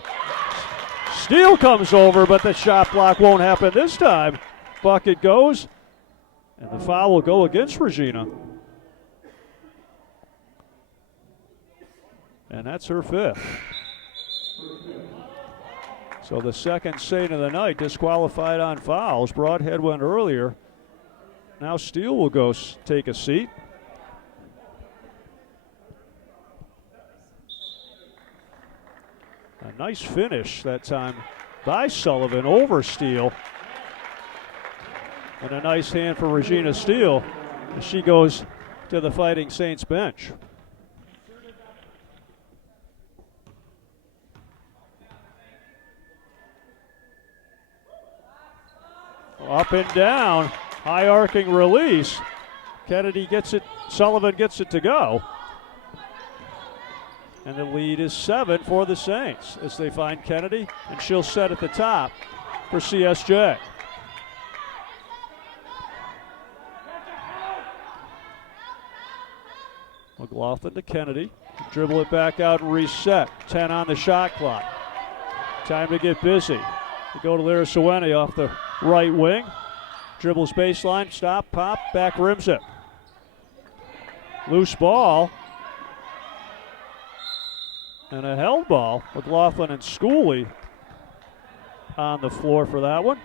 Steele comes over, but the shot block won't happen this time. Bucket goes, and the foul will go against Regina. And that's her 5th. So the second Saint of the night disqualified on fouls. Broadhead went earlier. Now Steele will go take a seat. A nice finish that time by Sullivan over Steele. And a nice hand for Regina Steele as she goes to the Fighting Saints bench. Up and down, high arcing release. Kennedy gets it, Sullivan gets it to go. And the lead is 7 for the Saints as they find Kennedy, and she'll set at the top for CSJ. McLaughlin to Kennedy. Dribble it back out and reset. 10 on the shot clock. Time to get busy. They go to Larasuene off the right wing. Dribbles baseline, stop, pop, back rims it. Loose ball. And a held ball. McLaughlin and Schooley on the floor for that one.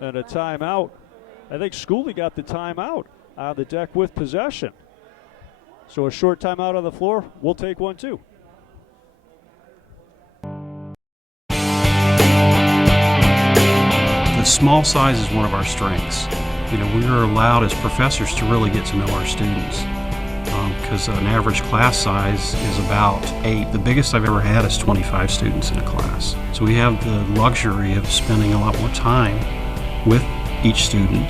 And a timeout. I think Schooley got the timeout on the deck with possession. So a short timeout on the floor. We'll take one too. The small size is one of our strengths. We are allowed as professors to really get to know our students because an average class size is about 8. The biggest I've ever had is 25 students in a class. So we have the luxury of spending a lot more time with each student.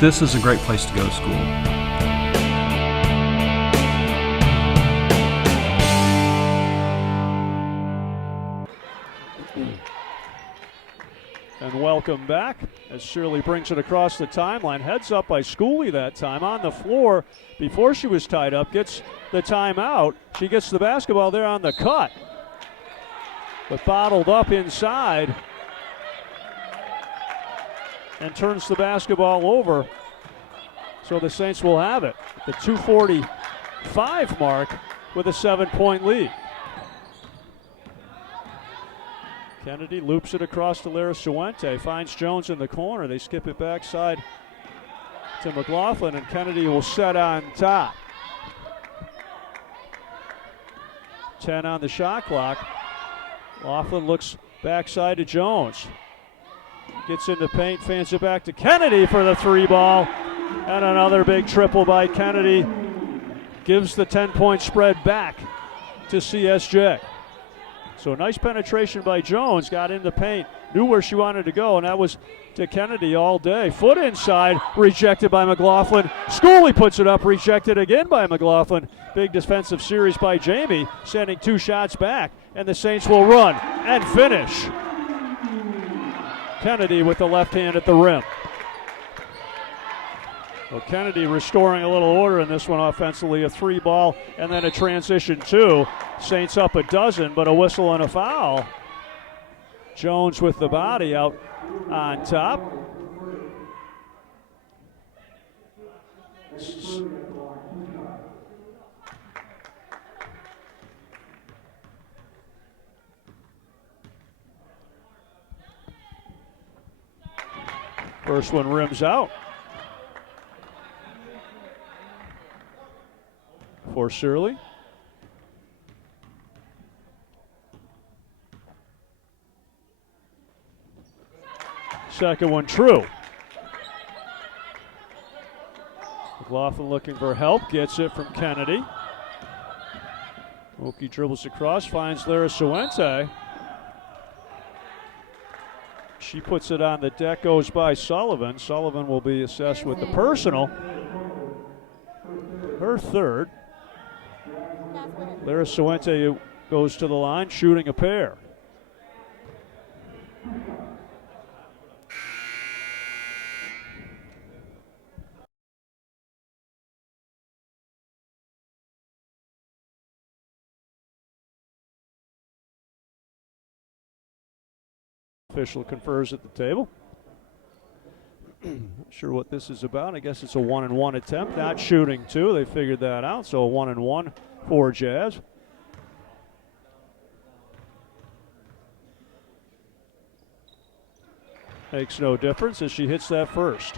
This is a great place to go to school. And welcome back as Shirley brings it across the timeline. Heads up by Schooley that time on the floor before she was tied up. Gets the timeout. She gets the basketball there on the cut, but bottled up inside and turns the basketball over. So the Saints will have it. The 2:45 mark with a 7-point lead. Kennedy loops it across to Lara Suente, finds Jones in the corner. They skip it backside to McLaughlin, and Kennedy will set on top. 10 on the shot clock. McLaughlin looks backside to Jones. Gets in the paint, fans it back to Kennedy for the 3 ball. And another big triple by Kennedy. Gives the 10-point spread back to CSJ. So nice penetration by Jones, got in the paint, knew where she wanted to go, and that was to Kennedy all day. Foot inside, rejected by McLaughlin. Schooley puts it up, rejected again by McLaughlin. Big defensive series by Jamie, sending 2 shots back, and the Saints will run and finish. Kennedy with the left hand at the rim. Well, Kennedy restoring a little order in this one offensively, a 3 ball and then a transition 2. Saints up a dozen, but a whistle and a foul. Jones with the body out on top. First one rims out. For Shirley. Second one true. McLaughlin looking for help, gets it from Kennedy. Oki dribbles across, finds Lara Suente. She puts it on the deck, goes by Sullivan. Sullivan will be assessed with the personal. Her third. Lara Suente goes to the line, shooting a pair. Official confers at the table. Not sure what this is about. I guess it's a 1-and-1 attempt, not shooting 2. They figured that out, so a 1-and-1 for Jazz. Makes no difference as she hits that first.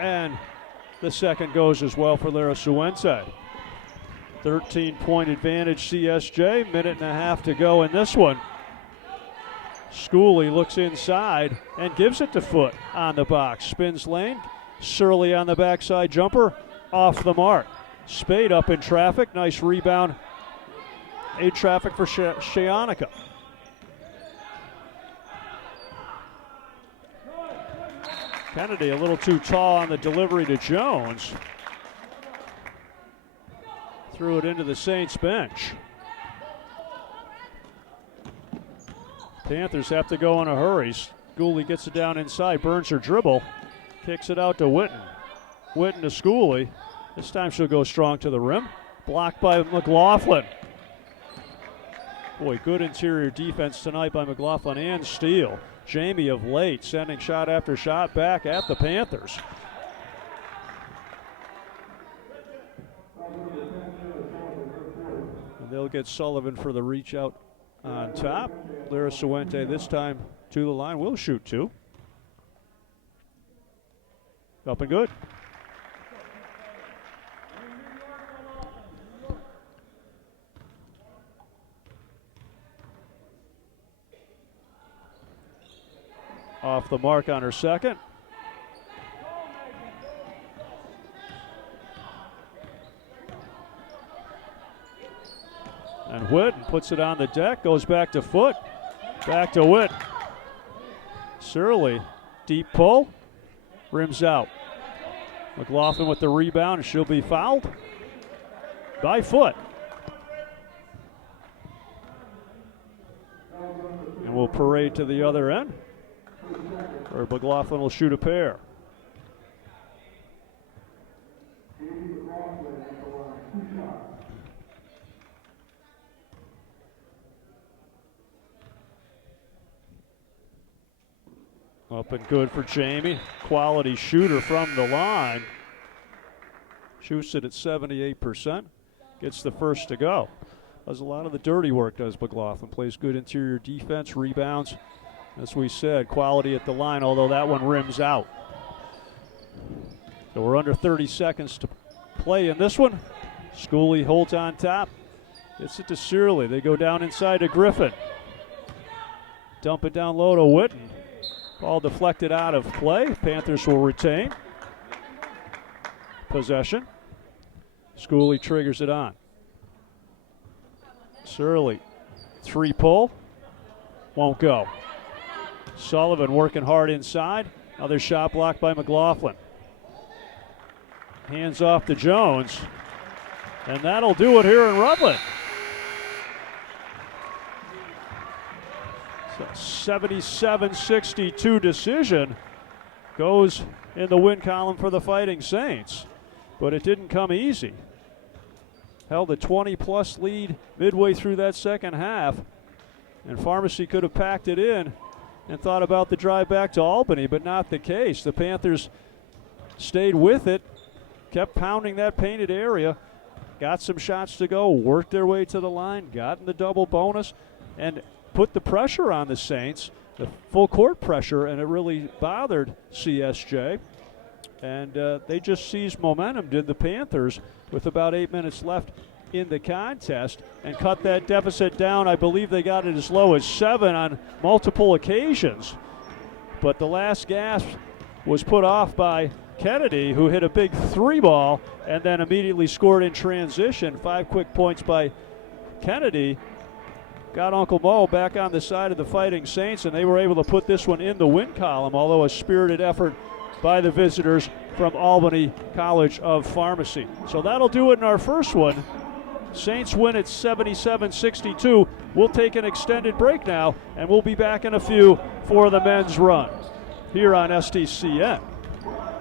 And the second goes as well for Lara Suente. 13-point advantage CSJ, minute and a half to go in this one. Schooley looks inside and gives it to Foot on the box. Spins lane, Surley on the backside jumper, off the mark. Spade up in traffic, nice rebound. A traffic for Shayonica. Kennedy a little too tall on the delivery to Jones. Threw it into the Saints bench. Panthers have to go in a hurry. Schooley gets it down inside, burns her dribble, kicks it out to Witten. Witten to Schooley. This time she'll go strong to the rim. Blocked by McLaughlin. Boy, good interior defense tonight by McLaughlin and Steele. Jamie of late sending shot after shot back at the Panthers. And they'll get Sullivan for the reach out on top. Lara Suente this time to the line, will shoot 2. Up and good. Off the mark on her second. And Witt puts it on the deck, goes back to Foot, back to Witt. Surley, deep pull, rims out. McLaughlin with the rebound, and she'll be fouled by Foot. And will will parade to the other end, or McLaughlin will shoot a pair. Up and good for Jamie. Quality shooter from the line. Shoots it at 78%. Gets the first to go. Does a lot of the dirty work, does McLaughlin. Plays good interior defense, rebounds. As we said, quality at the line, although that one rims out. So we're under 30 seconds to play in this one. Schooley holds on top. Gets it to Searly. They go down inside to Griffin. Dump it down low to Witten. Ball deflected out of play. Panthers will retain possession. Schooley triggers it on. Searly, 3-pull. Won't go. Sullivan working hard inside. Another shot blocked by McLaughlin. Hands off to Jones. And that'll do it here in Rutland. 77-62 decision goes in the win column for the Fighting Saints, but it didn't come easy. Held a 20-plus lead midway through that second half, and Pharmacy could have packed it in and thought about the drive back to Albany, but not the case. The Panthers stayed with it, kept pounding that painted area, got some shots to go, worked their way to the line, got in the double bonus, and put the pressure on the Saints, the full court pressure, and it really bothered CSJ. And they just seized momentum, did the Panthers, with about 8 minutes left in the contest, and cut that deficit down. I believe they got it as low as 7 on multiple occasions. But the last gasp was put off by Kennedy, who hit a big 3-ball and then immediately scored in transition. 5 quick points by Kennedy got Uncle Mo back on the side of the Fighting Saints, and they were able to put this one in the win column, although a spirited effort by the visitors from Albany College of Pharmacy. So that'll do it in our first one. Saints win at 77-62. We'll take an extended break now, and we'll be back in a few for the men's run here on STCN.